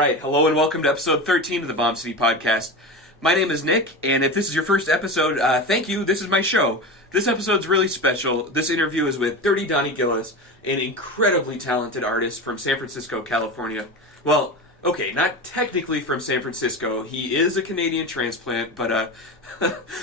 right, hello and welcome to episode 13 of the Bomb City Podcast. My name is Nick, and if this is your first episode, thank you, this is my show. This episode's really special. This interview is with Dirty Donny Gillis, an incredibly talented artist from San Francisco, California. Well, okay, not technically from San Francisco. He is a Canadian transplant, but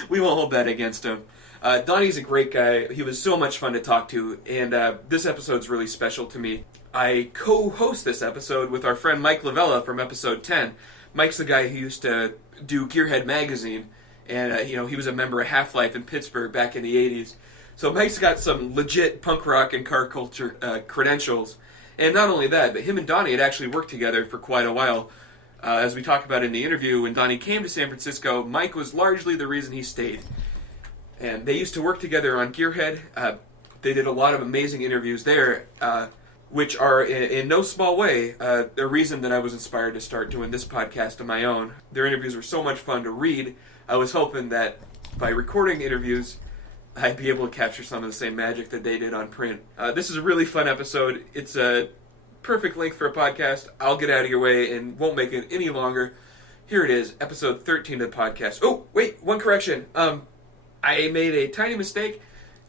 we won't hold that against him. Donny's a great guy. He was so much fun to talk to, and this episode's really special to me. I co-host this episode with our friend Mike LaVella from episode 10. Mike's the guy who used to do Gearhead magazine, and he was a member of Half-Life in Pittsburgh back in the 80s. So Mike's got some legit punk rock and car culture credentials. And not only that, but him and Donny had actually worked together for quite a while. As we talk about in the interview, when Donny came to San Francisco, Mike was largely the reason he stayed. And they used to work together on Gearhead. They did a lot of amazing interviews there, which are, in no small way, the reason that I was inspired to start doing this podcast on my own. Their interviews were so much fun to read. I was hoping that by recording interviews, I'd be able to capture some of the same magic that they did on print. This is a really fun episode. It's a perfect length for a podcast. I'll get out of your way and won't make it any longer. Here it is, episode 13 of the podcast. Oh, wait, one correction. I made a tiny mistake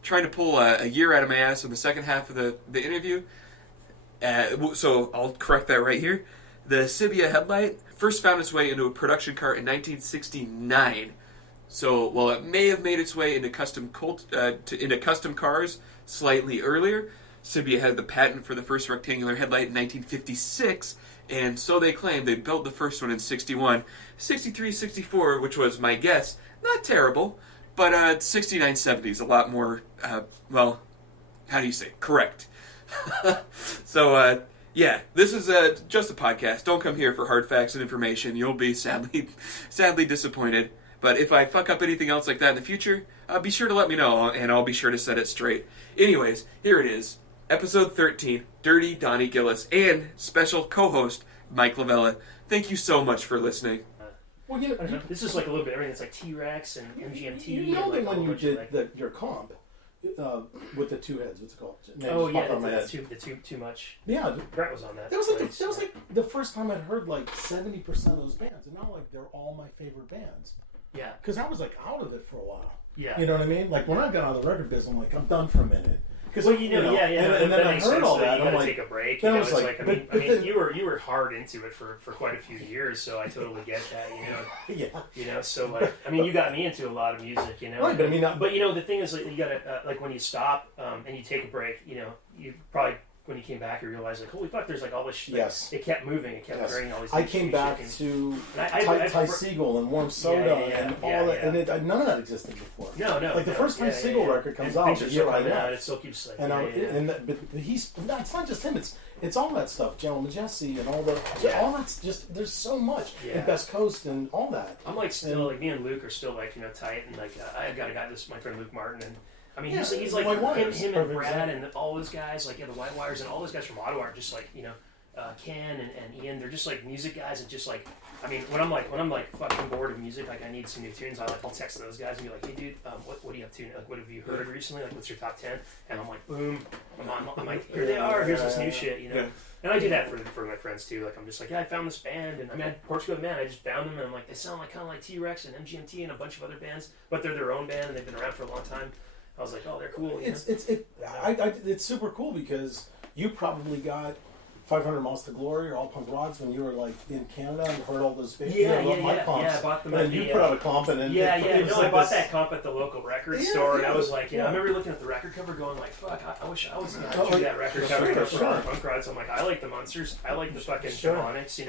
trying to pull a year out of my ass in the second half of the interview. So I'll correct that right here. The Sibia headlight first found its way into a production car in 1969. So while it may have made its way into custom cars slightly earlier, Sibia had the patent for the first rectangular headlight in 1956, and so they claim they built the first one in 61. 63, 64, which was my guess, not terrible, but 69, 70 is a lot more, correct. So, this is just a podcast. Don't come here for hard facts and information. You'll be sadly disappointed. But if I fuck up anything else like that in the future, be sure to let me know, and I'll be sure to set it straight. Anyways, here it is. Episode 13, Dirty Donny Gillis, and special co-host, Mike LaVella. Thank you so much for listening. Well, I don't know. This is like a little bit everything. It's like T-Rex and MGMT. You know and that when you did your comp with the two heads, what's it called? That's too much. Yeah, Brett was on that. That was like the first time I'd heard like 70% of those bands, and now like they're all my favorite bands. Yeah, because I was like out of it for a while. Yeah, you know what I mean. Like when I got out of the record business, I'm like, I'm done for a minute. Well, and then I heard all that. You gotta take a break. Then I was like, you were hard into it for quite a few years, so I totally get that. Yeah. So like, you got me into a lot of music, Right, but the thing is, like, you gotta like when you stop and you take a break, you probably. When you came back, you realized, like, holy fuck, there's like all this shit. Yes. It kept moving. It kept bringing all these I came back to Ty Segall and Warm Soda and all that, and none of that existed before. No. Like the first Ty Segall record comes out, the year I left. It still keeps like, but he's it's not just him. It's all that stuff, Gentleman Jesse and all that's just there's so much. And Best Coast and all that. I'm like still like me and Luke are still like tight, and like I got a guy, my friend Luke Martin, and he's like him and Brad and all those guys, like the White Wires and all those guys from Ottawa are just like Ken and Ian. They're just like music guys, and just like when I'm like fucking bored of music, like I need some new tunes, I'll text those guys and be like, hey dude, what are you up to? Like, what have you heard recently? Like, what's your top 10? And I'm like, boom, I'm like, here they are. Here's this new shit, And I do that for my friends too. Like I'm just like, I found this band, and Portugal Man. I just found them, and I'm like, they sound like kind of like T-Rex and MGMT and a bunch of other bands, but they're their own band and they've been around for a long time. I was like, oh, they're cool. It's super cool because you probably got 500 Miles to Glory or All Punk Rods when you were like in Canada and heard all those bands. I bought them. And you put out a comp and then I bought that comp at the local record store, and I was like, I remember looking at the record cover, going like, fuck, I wish I was through that record cover for All Punk Rods. So I'm like, I like the Monsters, I like the fucking Demonics,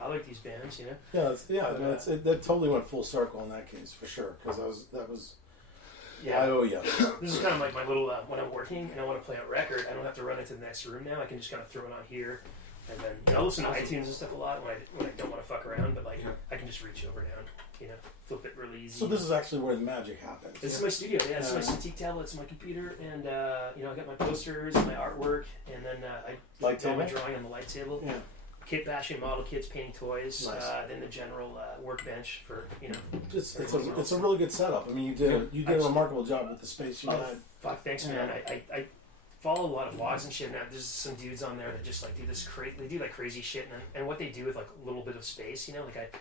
I like these bands, that totally went full circle in that case for sure because that was. Yeah. Oh, yeah. This is kind of like my little, when I'm working and I want to play a record, I don't have to run into the next room now. I can just kind of throw it on here. And then, I listen to iTunes and stuff a lot when I don't want to fuck around, but like, I can just reach over down, flip it really easy. So this is actually where the magic happens. This is my studio, It's my Cintiq tablet, it's my computer, and, I got my posters, my artwork, and then I do my drawing on the light table. Yeah. Kit bashing, model kits, painting toys, nice. Then the general workbench for It's a really good setup. You did a remarkable job with the space you had. Fuck, thanks, man. follow a lot of vlogs and shit. Now there's some dudes on there that just like do this they do like crazy shit, and what they do with like a little bit of space, you know, like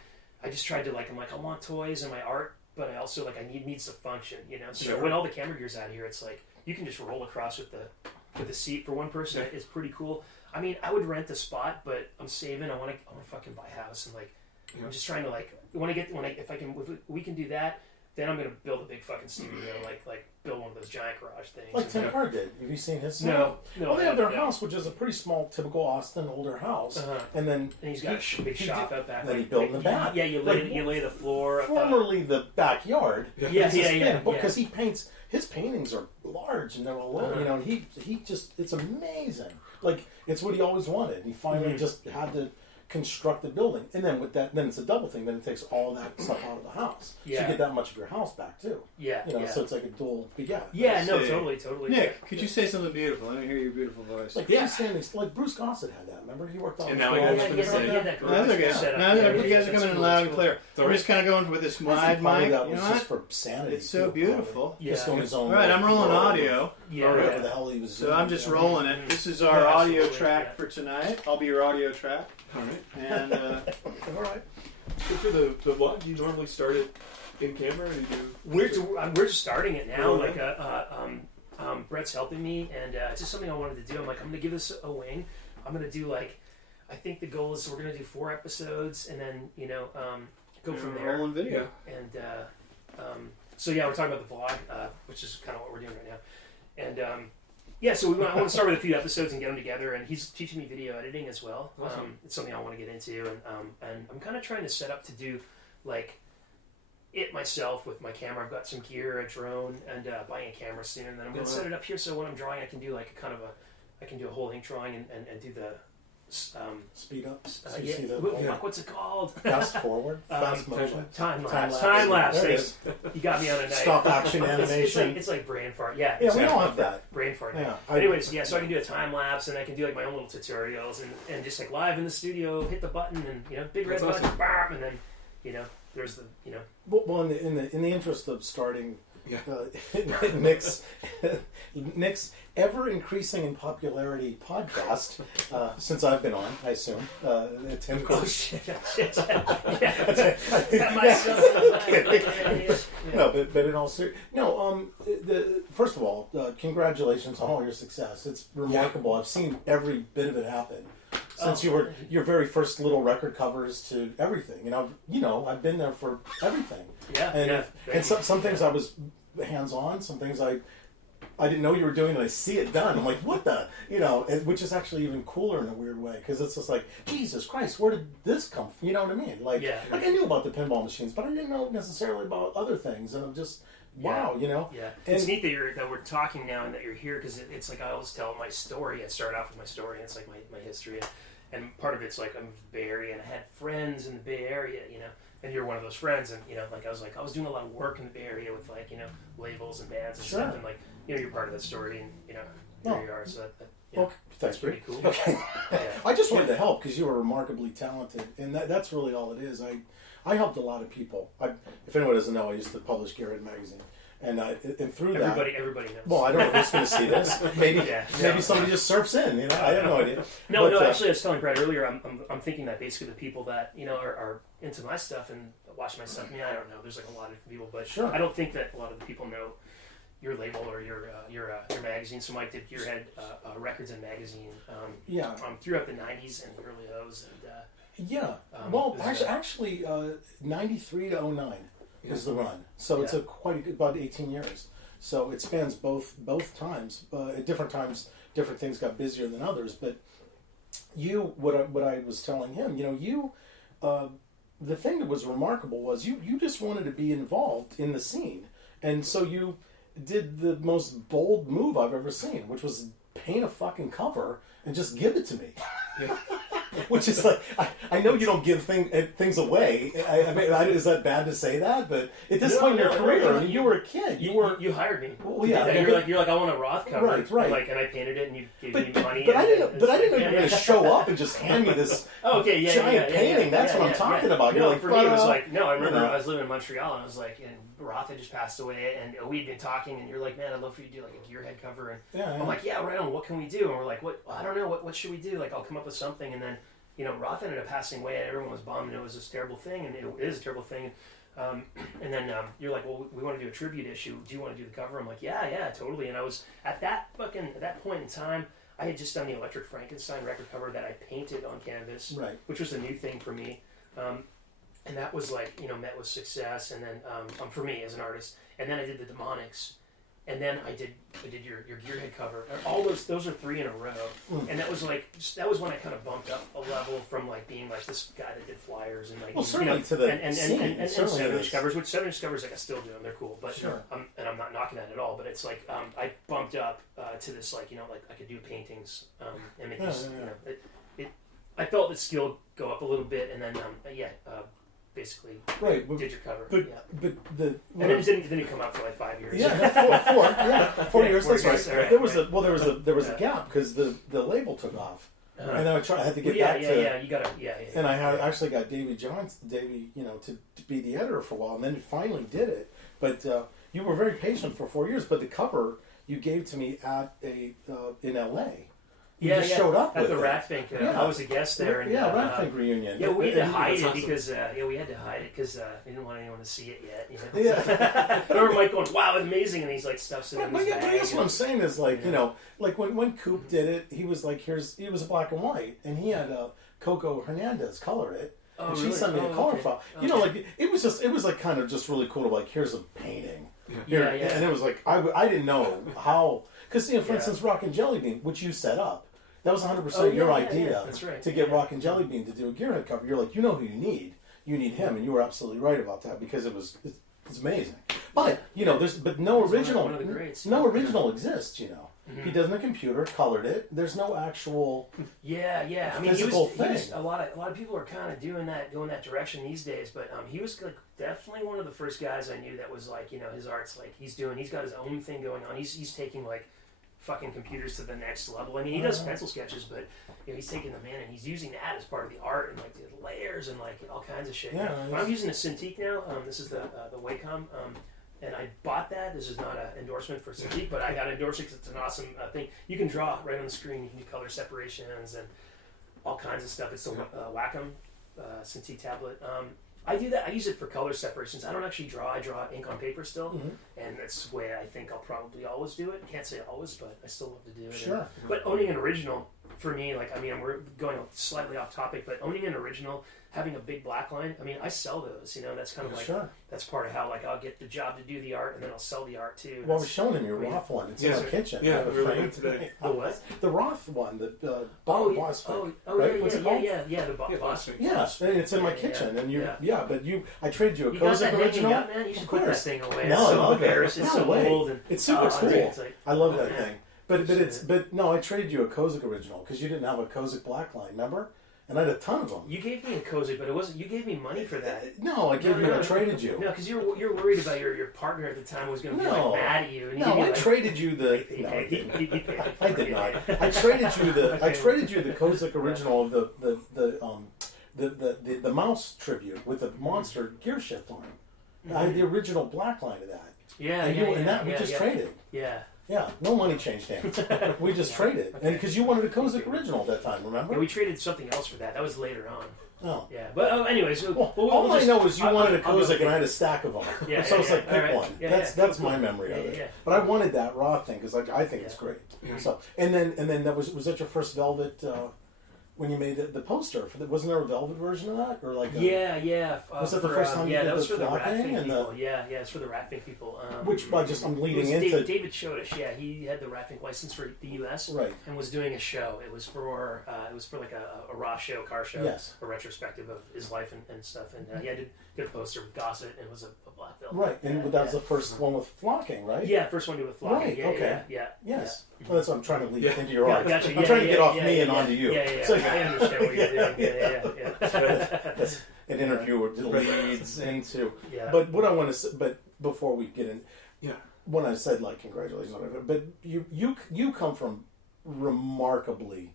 I just tried to like, I'm like, I want toys and my art, but I also like, I needs to function, you know. So when all the camera gear's out here, it's like you can just roll across with the seat for one person. It's pretty cool. I mean, I would rent a spot, but I'm saving. I want to fucking buy a house, and like I'm just trying to like if we can do that. Then I'm gonna build a big fucking studio, like build one of those giant garage things. Like Tim Carr did. Have you seen his? No. Well, they have their house, which is a pretty small, typical Austin older house, and then he's got a big shop out back. Then he built in the back. Yeah, you lay the floor. Formerly the backyard. Yeah. Because he paints. His paintings are large and they're all over, you know. And he just, it's amazing. Like it's what he always wanted. He finally just had to construct the building, and then with that, then it's a double thing. Then it takes all that stuff out of the house, so you get that much of your house back too. Yeah, you know, so it's like a dual. Yeah, no, totally. Nick, could you say something beautiful? Let me hear your beautiful voice. Like freestanding, like Bruce Gossett had that. Remember, he worked on. And now he had that. That's okay. Now you guys are coming in loud and clear. I'm just kind of going with this wide mic. That was just for sanity. It's so beautiful. Just on his own. All right, I'm rolling audio. Whatever the hell he was doing. So I'm just rolling it. This is our audio track for tonight. I'll be your audio track. All right. And all right. So for the vlog, do you normally start it in camera, or do you? We're just starting it now. Like Brett's helping me, and it's just something I wanted to do. I'm like, I'm gonna give this a wing. I'm gonna do like, I think the goal is we're gonna do 4 episodes, and then go from there. Rolling video. And so we're talking about the vlog, which is kind of what we're doing right now, and. So I want to start with a few episodes and get them together, and he's teaching me video editing as well. Awesome. It's something I want to get into, and I'm kind of trying to set up to do like it myself with my camera. I've got some gear, a drone, and buying a camera soon. And then I'm going to set it up here so when I'm drawing, I can do like I can do a whole ink drawing and do the speed up. What's it called? Fast forward. Fast motion. Time lapse. You got me on a night. Stop action animation. It's like brain fart. Yeah, we don't have that. Brain fart. Yeah. Anyways, so I can do a time lapse, and I can do like my own little tutorials, and just like live in the studio, hit the button, and big red button, bam, and then there's the Well, in the interest of starting. Nick's ever increasing in popularity podcast since I've been on, I assume. Tim Oh shit! No, but in all seriousness, first of all, congratulations on all your success. It's remarkable. I've seen every bit of it happen. Since you were your very first little record covers to everything, I've been there for everything. And some things I was hands on. Some things I didn't know you were doing, and I see it done. I'm like, what the, which is actually even cooler in a weird way, because it's just like, Jesus Christ, where did this come from? You know what I mean? Like I knew about the pinball machines, but I didn't know necessarily about other things, and I'm just. Wow, Yeah, it's neat that we're talking now and that you're here, because it's like I always tell my story. I start off with my story, and it's like my history, and part of it's like I'm from the Bay Area, and I had friends in the Bay Area, and you're one of those friends, and I was doing a lot of work in the Bay Area with labels and bands and stuff, and you're part of that story, and here you are, so that's pretty cool. Okay, I just wanted to help because you were remarkably talented, and that's really all it is. I helped a lot of people. If anyone doesn't know, I used to publish Garrett magazine, and through everybody knows. Well, I don't know who's going to see this. Maybe somebody just surfs in. I have no idea. No. Actually, I was telling Brad earlier. I'm thinking that basically the people that are into my stuff and watch my stuff. I don't know. There's like a lot of people, but I don't think that a lot of the people know your label or your magazine. So Mike did Gearhead Records and Magazine. Throughout the '90s and the early '00s and. Actually, 93 to 09 is the run. So it's about 18 years. So it spans both times. At different times, different things got busier than others. But what I was telling him, the thing that was remarkable was you just wanted to be involved in the scene, and so you did the most bold move I've ever seen, which was paint a fucking cover and just give it to me. Which is like, I know you don't give things away. I mean, is that bad to say that? But at this point in your career, I mean, you were a kid. You hired me. Well, yeah. You're like, I want a Roth cover. Right. And I painted it, and you gave me money. But I didn't know you were going to show up and just hand me this giant painting. That's what I'm talking about. You're like, for me, it was like, no, I remember I was living in Montreal, and I was like, and Roth had just passed away, and we'd been talking, and you're like, man, I'd love for you to do like a Gearhead cover, and I'm like, yeah, right on. What can we do? And we're like, what? I don't know. What should we do? Like, I'll come up with something, and then Roth ended up passing away, and everyone was bummed, and it was this terrible thing, and it is a terrible thing. And then you're like, well, we want to do a tribute issue. Do you want to do the cover? I'm like, yeah, totally. And I was at that point in time, I had just done the Electric Frankenstein record cover that I painted on canvas, which was a new thing for me. And that was like, met with success, and then for me as an artist. And then I did the Demonics, and then I did your Gearhead cover. All those are 3 in a row, and that was when I kind of bumped up a level from like being like this guy that did flyers and like certainly to the and 7-inch covers, which 7-inch covers like I still do them, they're cool, but and I'm not knocking that at all. But it's like I bumped up to this like like I could do paintings and make these I felt the skill go up a little bit, and then basically did your cover. But and then it didn't come out for like 5 years. Yeah, 4 years. That's right. Right. There was a gap because the label took off, and then I had to get back to. You gotta, And I actually got Davey to be the editor for a while, and then finally did it. But you were very patient for 4 years. But the cover you gave to me at in L.A. You just showed up at the it. Ratfink. I was a guest there. And, Ratfink reunion. Yeah, we had to hide it because we had to hide it because we didn't want anyone to see it yet. Yeah. I remember Mike going, "Wow, it's amazing," and he's like stuffs it in his bag. But that's what I'm saying is like like when Coop did it, he was like, it was black and white, and he had Coco Hernandez color it. And she sent me the color file. Like it was like kind of just really cool to like, here's a painting. Yeah. And it was like I didn't know how, because for instance, Rock and Jelly Bean, which you set up. That was 100% your idea to get Rock and Jelly Bean to do a Gearhead cover. You're like, who you need. You need him, and you were absolutely right about that because it's amazing. But there's no original. One of the greats. No original exists. He does in a computer, colored it. There's no actual I mean, physical thing. A lot of people are kind of going that direction these days. But he was like definitely one of the first guys I knew that was like his art's like he's got his own thing going on. He's taking like fucking computers to the next level. I mean, he does pencil sketches, but he's taking them in and he's using that as part of the art and like the layers and like all kinds of shit. I'm using a Cintiq now. This is the Wacom, and I bought that. This is not an endorsement for Cintiq, but I got endorsed because it's an awesome thing. You can draw right on the screen. You can do color separations and all kinds of stuff. It's the Wacom Cintiq tablet. I do that. I use it for color separations. I don't actually draw. I draw ink on paper still, and that's the way I think I'll probably always do it. Can't say always, but I still love to do it. Sure. But owning an original, for me, we're going slightly off topic, but owning an original, having a big black line, I sell those. That's kind of like that's part of how I'll get the job to do the art, and then I'll sell the art too. Well, I was showing him your Roth one. It's in our kitchen. Yeah, we were looking today. The what? The Roth one, the Boss Fig. What's it called? The Boss Fig. Yeah, and it's in my kitchen, and but I traded you a you got Kozak that original. Up, man? You should put that thing away. No, it's so embarrassing. It's so old. And, it's super cool. I love that thing. But I traded you a Kozak original because you didn't have a Kozak black line, remember? And I had a ton of them. You gave me a Kozak, but it wasn't. You gave me money for that. No, I traded you. No, because you're worried about your partner at the time was going to be like mad at you. And I traded you the. I did not. I traded you the Kozak original of the mouse tribute with the monster gear shift on it. I had the original black line of that. We just traded. Yeah, no money changed hands. We just traded. And because you wanted a Kozak original at that time, remember? Yeah, we traded something else for that. That was later on. Oh. Yeah, but anyways. All I know is you wanted a Kozak and I had a stack of them. So it's like, pick one. That's my memory of it. But I wanted that Roth thing because I think it's great. So and then that was that your first Velvet... when you made the poster, wasn't there a Velvet version of that, or like? Was that the first time? Yeah, you did that was for the Ratfink people. It's for the Ratfink people. Which I'm leading into. David showed us. Yeah, he had the Ratfink license for the U.S. Right. And was doing a show. It was for like a raw show, car show. Yes. A retrospective of his life and stuff. And he did a poster with Gossett, and it was a black Velvet. Right, and that was the first one with flocking, right? Yeah, first one with flocking. Right. Yeah, okay. Yeah. Yes. Well, that's what I'm trying to lead into your art. Gotcha. I'm trying to get off me and onto you. Yeah. So, I understand what you're doing. Yeah. That's an interviewer leads into. Yeah. But what I want to say, but before we get in, Yeah. when I said like congratulations, whatever, but you come from remarkably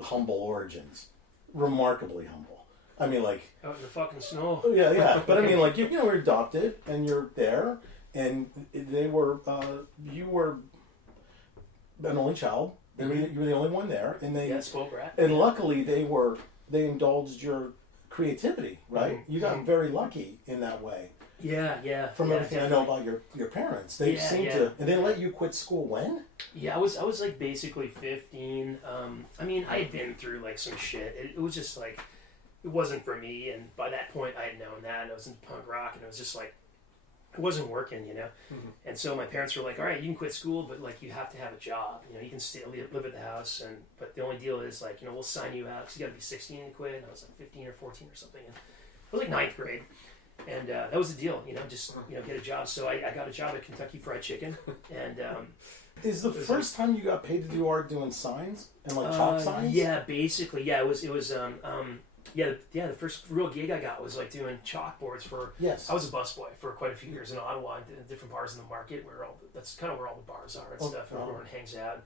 humble origins, remarkably humble. I mean, like out in the fucking snow. yeah. But I mean, like you were adopted and you're there, and they were you were an only child. You were the only one there, and they spoiled brat. And luckily, they indulged your creativity, right? You got very lucky in that way. Yeah. From everything I know about your parents, they seem to, and they let you quit school when? Yeah, I was like basically 15. I mean, I had been through like some shit. It was just like it wasn't for me, and by that point, I had known that, and I was into punk rock, and it was just like it wasn't working, you know. And so my parents were like, "All right, you can quit school, but like you have to have a job. You know, you can still live at the house, but the only deal is like, you know, we'll sign you out because you got to be 16 to quit." And I was like 15 or 14 or something, and I was like ninth grade. And that was the deal, you know, just, you know, get a job. So I got a job at Kentucky Fried Chicken. And is the first time you got paid to do art doing signs and like chalk signs? Yeah, basically, yeah. It was the first real gig I got was like doing chalkboards for. Yes. I was a busboy for quite a few years in Ottawa, in different bars in the market that's kind of where all the bars are and stuff, and everyone hangs out.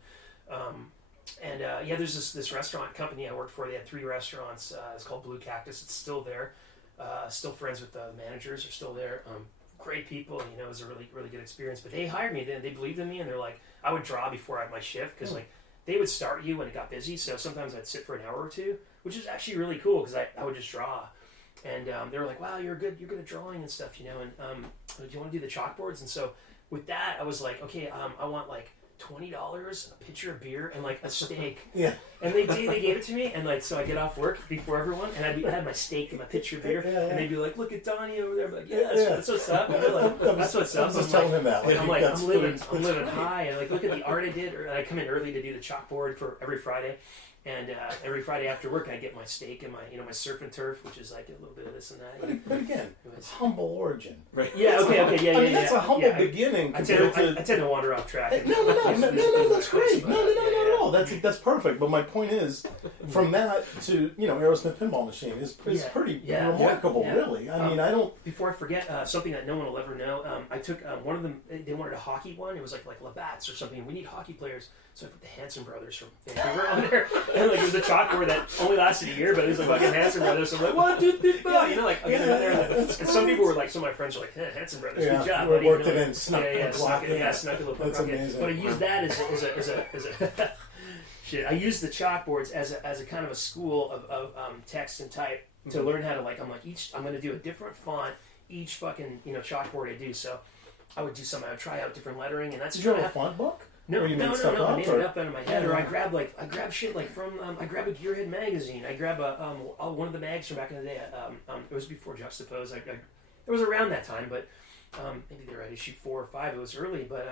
There's this restaurant company I worked for. They had 3 restaurants. It's called Blue Cactus. It's still there. Still friends with the managers, are still there. Great people, you know, it was a really, really good experience. But they hired me, they believed in me, and they're like, I would draw before I had my shift, because like they would start you when it got busy, so sometimes I'd sit for an hour or two, which is actually really cool, because I would just draw. And they were like, wow, you're good at drawing and stuff, you know, and do you want to do the chalkboards? And so with that, I was like, okay, I want like $20, a pitcher of beer, and like a steak. Yeah. And they gave it to me, and like, so I get off work before everyone, and I had my steak and my pitcher of beer, and they'd be like, look at Donny over there. I'm like, that's what's up. And like, that's what's up. I was telling him that. I'm living high, and like, look at the art I did. Or I come in early to do the chalkboard for every Friday. And every Friday after work, I get my steak and my surf and turf, which is like a little bit of this and that. But again, humble origin. Right. Yeah. Okay. I mean, that's a humble beginning. I tend to wander off track. No. That's great. No, at all. That's perfect. But my point is, from that to Aerosmith Pinball Machine is pretty remarkable. Really. I mean, I don't. Before I forget, something that no one will ever know. I took one of them. They wanted a hockey one. It was like Labatt's or something. We need hockey players. So I put the Hanson brothers from Vancouver on there. And like it was a chalkboard that only lasted a year, but it was the fucking Hanson brothers. So I'm like, 1, 2, 3, 4. You know, like, I'll get them in there. And some people were like, some of my friends were like, hey, Hanson brothers, good job. We worked it in, snuck snuck a little punk rock in. But I used that as a shit. I used the chalkboards as a kind of a school of text and type to learn how to like. I'm going to do a different font each fucking chalkboard I do. So I would do something. I would try out different lettering, and that's. Did you have a font book? No. I made it up out of my head, or I grabbed shit like from. I grabbed a Gearhead magazine. I grabbed one of the mags from back in the day. It was before Juxtapose. It was around that time, but maybe they were at issue 4 or 5. It was early, but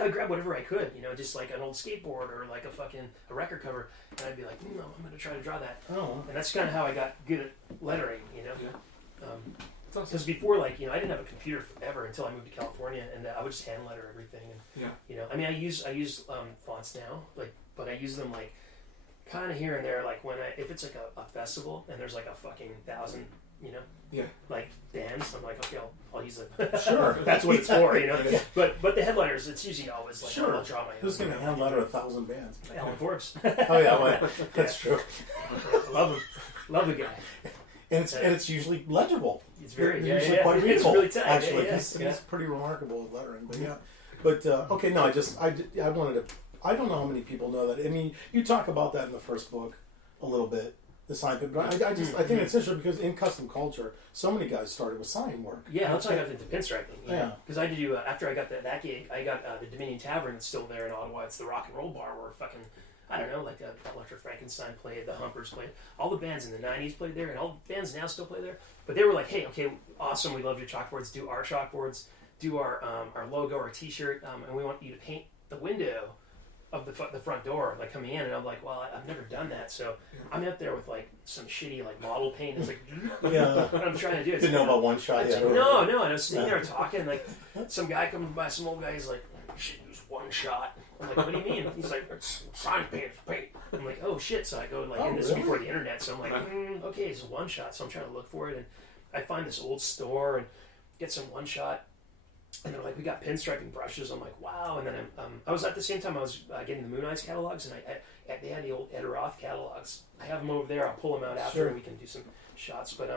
I grabbed whatever I could. Just like an old skateboard or like a record cover, and I'd be like, no, I'm going to try to draw that. Oh. And that's kind of how I got good at lettering. Yeah. Because before, I didn't have a computer ever until I moved to California, and I would just hand letter everything. And, I mean, I use fonts now, but I use them kind of here and there, if it's like a festival and there's like a fucking 1,000, bands, I'm like, okay, I'll use them. Sure, that's what it's for, But the headliners, it's usually always like, I'll draw my own. Who's going to hand letter 1,000 bands? Alan Forbes. Oh yeah, well, that's true. Love him, love the guy. And it's usually legible. It's very usually quite readable. It's really tight. Actually, he's pretty remarkable at lettering. But okay, no, I wanted to. I don't know how many people know that. I mean, you talk about that in the first book a little bit, the sign. But I think it's interesting because in Kustom Kulture, so many guys started with sign work. Yeah, that's how I got into pinstriping. Because I did after I got that gig, I got the Dominion Tavern that's still there in Ottawa. It's the rock and roll bar where fucking. I don't know, Electric Frankenstein played, the Humpers played, all the bands in the 90s played there, and all the bands now still play there. But they were like, hey, okay, awesome, we love your chalkboards, do our chalkboards, do our logo, our t-shirt, and we want you to paint the window of the front door, coming in. And I'm like, well, I've never done that, so I'm out there with some shitty model paint. It's what I'm trying to do. Didn't know about one shot yet. No, and I was sitting there talking, some guy comes by, some old guy, he's like, you should use one shot. I'm like, what do you mean? He's like, sign paint. I'm like, oh shit. So I go like, and this is before the internet. So I'm like, okay, it's a one shot. So I'm trying to look for it, and I find this old store and get some one shot. And they're like, we got pinstriping brushes. I'm like, wow. And then I was at the same time I was getting the Moon Eyes catalogs, and they had the old Ed Roth catalogs. I have them over there. I'll pull them out after, and we can do some shots. But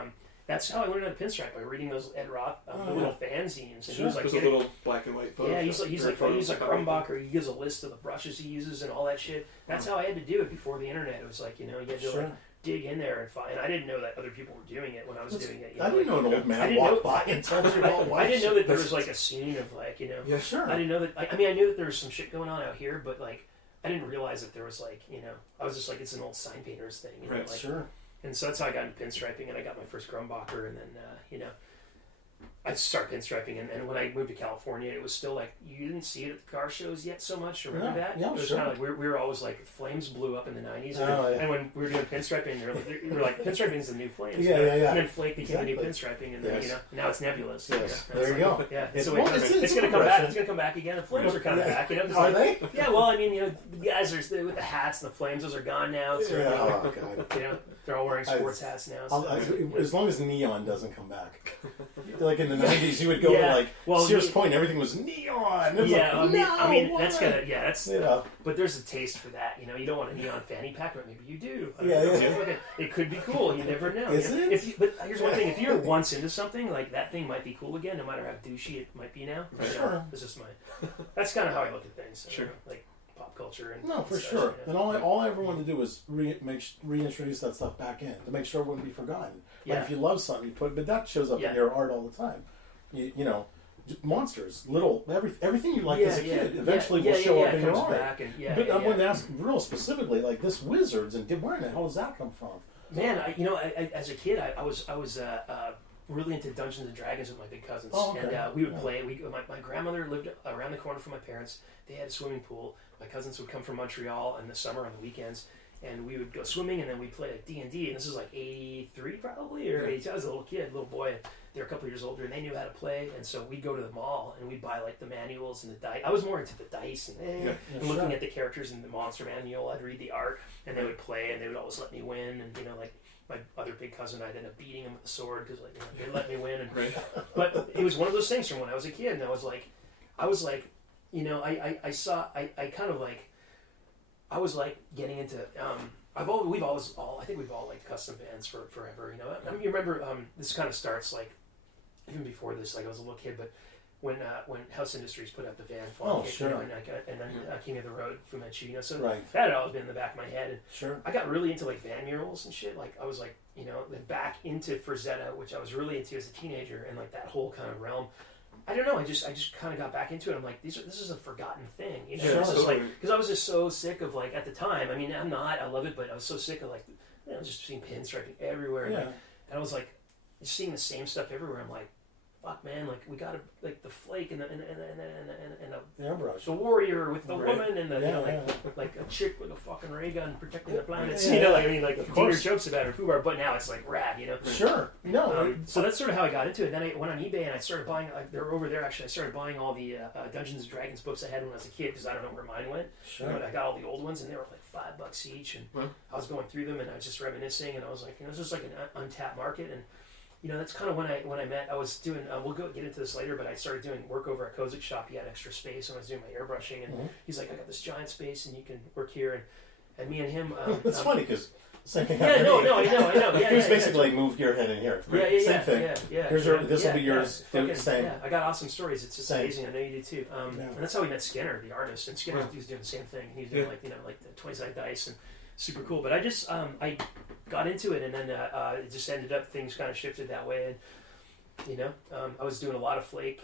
that's how I learned how to pinstripe, by reading those Ed Roth little fanzines. And he was like, a little black and white photos. Yeah, he's like Grumbacher. He gives a list of the brushes he uses and all that shit. That's how I had to do it before the internet. It was like, you had to like dig in there and find. And I didn't know that other people were doing it when I was doing it. I didn't know an old man walked by and told you all. I didn't know that there was like a scene of like, Yeah, sure. I didn't know that. I mean, I knew that there was some shit going on out here, but like, I didn't realize that there was like, I was just like, it's an old sign painter's thing. Right. Like, sure. And so that's how I got into pinstriping, and I got my first Grumbacher, and then I started pinstriping, and when I moved to California, it was still like, you didn't see it at the car shows yet so much. Remember that? Yeah, it was sure. kind of like, we were always like, Flames blew up in the 90s, and when we were doing pinstriping, we were like, pinstriping is the new Flames. Yeah. And then Flake became the new pinstriping, and then, now it's Nebulous. Yes. There you go. Yeah. It's going to come back. It's going to come back again. The Flames are coming back. Are they? Yeah, well, I mean, the guys are with the hats and the flames, those are gone now. So, God. They're all wearing sports hats now. So. As long as neon doesn't come back. Like in the 90s, you would go to like Sears Point, everything was neon. That's gonna, that's, but there's a taste for that. You don't want a neon fanny pack, but maybe you do. It could be cool. You never know. Is it? But here's one thing: if you're once into something, like that thing might be cool again, no matter how douchey it might be now. Sure. It's just that's kind of how I look at things. Sure. Like pop culture and for such, sure. And all I ever wanted to do was reintroduce that stuff back in to make sure it wouldn't be forgotten. Like if you love something, you put, but that shows up in your art all the time. Monsters, everything you liked as a kid eventually will show up in your art. But I wanted to ask real specifically, like this Wizards, and where in the hell does that come from? Man, I as a kid, I was really into Dungeons and Dragons with my big cousins, and we would play. My grandmother lived around the corner from my parents. They had a swimming pool. My cousins would come from Montreal in the summer on the weekends, and we would go swimming, and then we'd play D&D. And this is like 83 probably, or 82. I was a little boy. And they're a couple years older, and they knew how to play. And so we'd go to the mall, and we'd buy like the manuals and the dice. I was more into the dice and looking at the characters in the monster manual. I'd read the art, and they would play, and they would always let me win. And like my other big cousin, I'd end up beating him with a sword because they let me win. But it was one of those things from when I was a kid, and I was like, I was like getting into. We've always I think we've all liked custom vans for forever. I mean, you remember this kind of starts like even before this. Like I was a little kid, but when House Industries put out the van font kit, and then King of the Road, Fu Manchu, so that had always been in the back of my head. And I got really into like van murals and shit. Like I was like, then back into Frazetta, which I was really into as a teenager, and like that whole kind of realm. I don't know. I just kind of got back into it. I'm like, this is a forgotten thing, This is like, because I was just so sick of like at the time. I mean, I'm not. I love it, but I was so sick of like, just seeing pinstriping everywhere, and I was like, just seeing the same stuff everywhere. I'm like, fuck, man, like we gotta like the flake and the airbrush, the warrior with the woman and the like a chick with a fucking ray gun protecting the planets. Like Peter jokes about it, but now it's like rad, Sure. No. So that's sort of how I got into it. Then I went on eBay and I started buying. They're over there actually. I started buying all the Dungeons and Dragons books I had when I was a kid because I don't know where mine went. Sure. But I got all the old ones and they were like $5 each, and I was going through them and I was just reminiscing, and I was like, it's just like an untapped market. And that's kind of when I met. I was doing. We'll get into this later, but I started doing work over at Kozik's shop. He had extra space, and I was doing my airbrushing. And he's like, "I got this giant space, and you can work here." And me and him. It's funny because same thing. I know. Yeah, it was basically like move your head in here. Same thing. Yeah. Here's this will be yours. Same. Yeah, I got awesome stories. It's just amazing. I know you do too. And that's how we met Skinner, the artist. And Skinner was doing the same thing. He was doing like the 20-sided dice and super cool. But I just I got into it, and then it just ended up things kind of shifted that way. And I was doing a lot of flake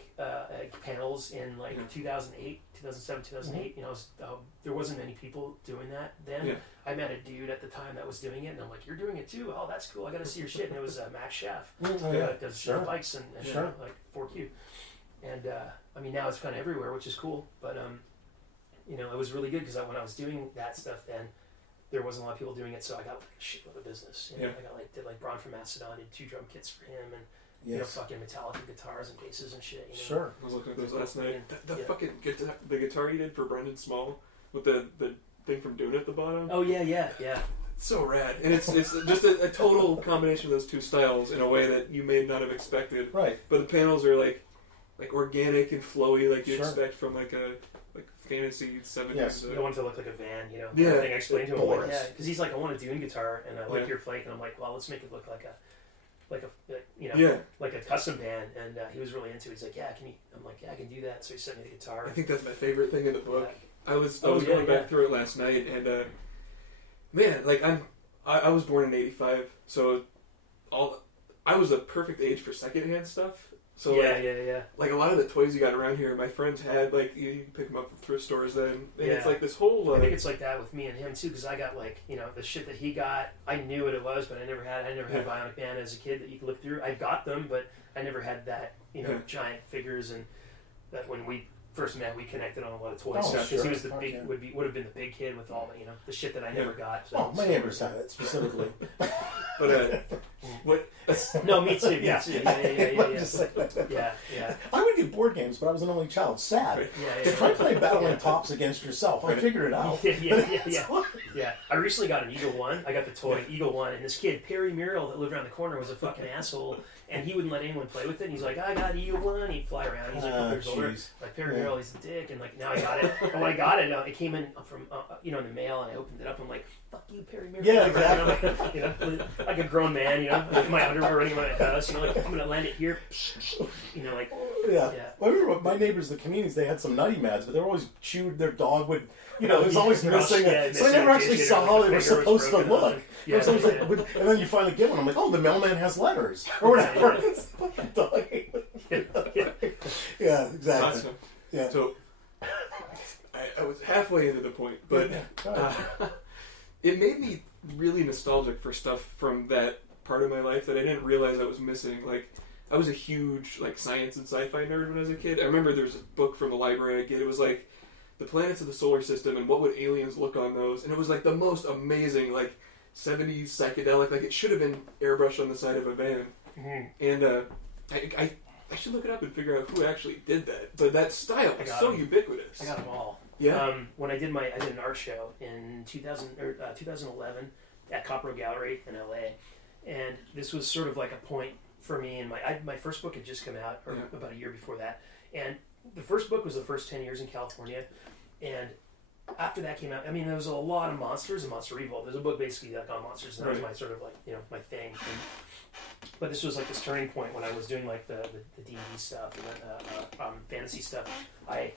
panels in like 2008, 2007, 2008. There wasn't many people doing that then. Yeah. I met a dude at the time that was doing it, and I'm like, "You're doing it too? Oh, that's cool. I got to see your shit." And it was Matt Schaff, does bikes and like 4Q. And I mean, now it's kind of everywhere, which is cool. But it was really good because when I was doing that stuff then, there wasn't a lot of people doing it, so I got like a shitload of business. I got did Braun from Macedon, did 2 drum kits for him, and fucking Metallica guitars and basses and shit. Sure. I was looking at those last night. The fucking the guitar you did for Brendan Small with the thing from Dune at the bottom. Oh yeah. It's so rad, and it's just a total combination of those two styles in a way that you may not have expected. Right. But the panels are like organic and flowy, like you Sure. expect from like a fantasy 70s. Yes. You want it to look like a van, you know? Yeah. I think I explained to him, Boris. like, yeah, because he's like, I want a Dune guitar, and I like Yeah. your flake, and I'm like, well, let's make it look like a you know, Yeah. like a custom van, and he was really into it. He's like, yeah, can you? I'm like, yeah, I can do that. So he sent me the guitar. I think that's my favorite thing in the book. I was Oh, yeah, going yeah. back through it last night, and man, like I was born in '85, so I was a perfect age for secondhand stuff. So yeah. like a lot of the toys you got around here, my friends had, like you can pick them up from thrift stores. Then and it's like this whole. I think it's like that with me and him too, because I got like, you know, the shit that he got. I knew what it was, but I never had Bionic Man as a kid that you could look through. I got them, but I never had that, you know, giant figures, and that when we first met, we connected on a lot of toy stuff because he was the big would have been the big kid with all the, you know, the shit that I never got. So, Oh, my neighbors had it specifically. But what? No, me too. Yeah. I would get board games, but I was an only child. Sad. Yeah. Try playing battling tops against yourself. I figured it out. Yeah. I recently got an Eagle One. I got the toy Eagle One, and this kid Perry Muriel that lived around the corner was a fucking asshole, and he wouldn't let anyone play with it. And he's like, I got Eagle One. He'd fly around. He's like 12 years older. Like Perry Muriel, he's a dick, and like now I got it. And when I got it, it came in from you know, in the mail, and I opened it up. I'm like, fuck you, Perry Muriel. Yeah, exactly. Like, you know, like a grown man, you know, like in my underwear running around my house, you know, like I'm gonna land it here, you know, like Yeah. Well, I remember my neighbors, the comedians, they had some nutty mads, but they were always chewed. Their dog would, you know, it was always missing. So I never actually saw how they were supposed to look. It was always like, and then you finally get one. I'm like, oh, the mailman has letters or whatever. It's fucking dog. Yeah, exactly. Awesome. Yeah. So I was halfway into the point, but it made me really nostalgic for stuff from that part of my life that I didn't realize I was missing. Like, I was a huge like science and sci-fi nerd when I was a kid. I remember there was a book from the library I get. It was like the planets of the solar system and what would aliens look on those, and it was like the most amazing like 70s psychedelic. Like it should have been airbrushed on the side of a van. And I should look it up and figure out who actually did that. But that style is so ubiquitous. I got them all. Yeah. When I did an art show in 2011 at Copro Gallery in LA, and this was sort of like a point for me. And my first book had just come out, or about a year before that. And the first book was the first 10 years in California, and after that came out, I mean, there was a lot of monsters and Monster Revolt. There's a book basically like on monsters, and that was my sort of like, you know, my thing. But this was like this turning point when I was doing like the D&D stuff and fantasy stuff. I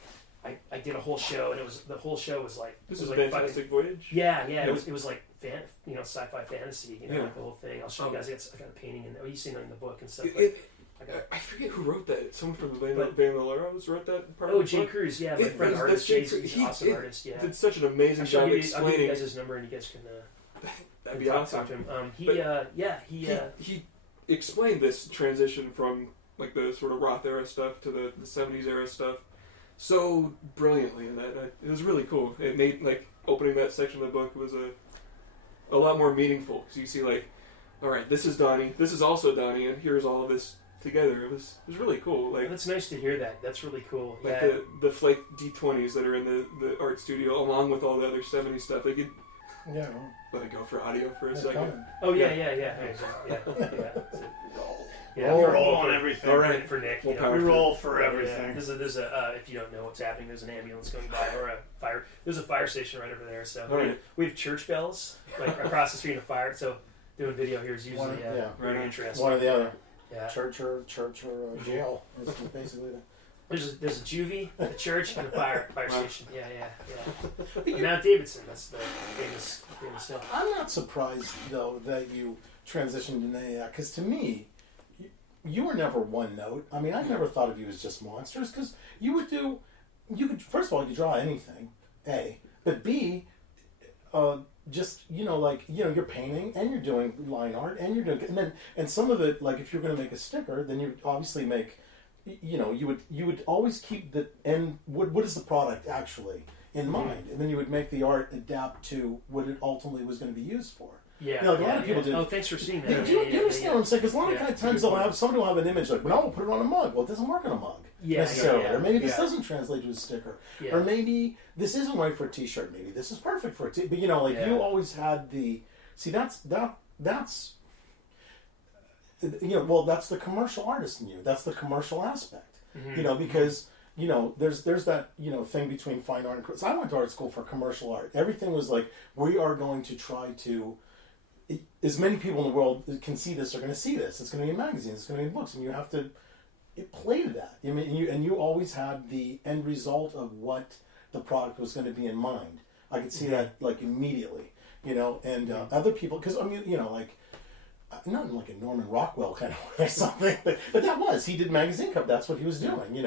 did a whole show, and the whole show was like This was like Fantastic Voyage. Yeah. It was like sci-fi fantasy, you know, like the whole thing. I'll show you guys. I got a painting in there. You've seen it in the book and stuff. I forget who wrote that. Someone from the Bandoleros wrote that part of the Jay book. Cruz, my friend artist. He's an awesome artist. Yeah, did such an amazing job explaining. I'll give you guys his number, and you guys can. That'd be awesome. Talk to him. He explained this transition from like the sort of Roth era stuff to the 70s era stuff so brilliantly, and it was really cool. It made like opening that section of the book was a lot more meaningful because you see like, all right, this is Donny, this is also Donny, and here's all of this together. It was really cool. Like that's nice to hear that. That's really cool. Like the Flake D20s that are in the art studio, along with all the other 70s stuff. They could let it go for audio for a second. Oh yeah. We roll on everything. All right, for Nick. We roll for everything. There's a if you don't know what's happening, there's an ambulance going by or a fire. There's a fire station right over there. So we have church bells like across the street of fire. So doing video here is usually very interesting. One or the other. Yeah. Church or jail is basically There's a juvie, a church, and a fire station. Yeah. Mount Davidson, that's the famous stuff. I'm not surprised though that you transitioned to NAIAC, because to me, you were never one note. I mean, I never thought of you as just monsters, because you could first of all, you draw anything, A, but B, just you're painting and you're doing line art and you're doing and some of it, like if you're going to make a sticker, then you obviously make, you would always keep the end. What is the product actually in mind, and then you would make the art adapt to what it ultimately was going to be used for. Yeah, a lot of people do. Oh, thanks for seeing that. Do you understand what I'm saying? Because a lot of times somebody will have an image like, well, we'll put it on a mug. Well, it doesn't work on a mug necessarily. Or maybe this doesn't translate to a sticker. Yeah. Or maybe this isn't right for a T-shirt. Maybe this is perfect for a T-shirt. But you always had the that's that's the commercial artist in you. That's the commercial aspect. Mm-hmm. Because there's that thing between fine art and. So I went to art school for commercial art. Everything was like, we are going to try to. As many people in the world can see this are going to see this. It's going to be in magazines. It's going to be in books, and you have to play to that. I mean, you always had the end result of what the product was going to be in mind. I could see that like immediately, and other people, because I mean, not in like a Norman Rockwell kind of way or something, but that he did magazine cover. That's what he was doing.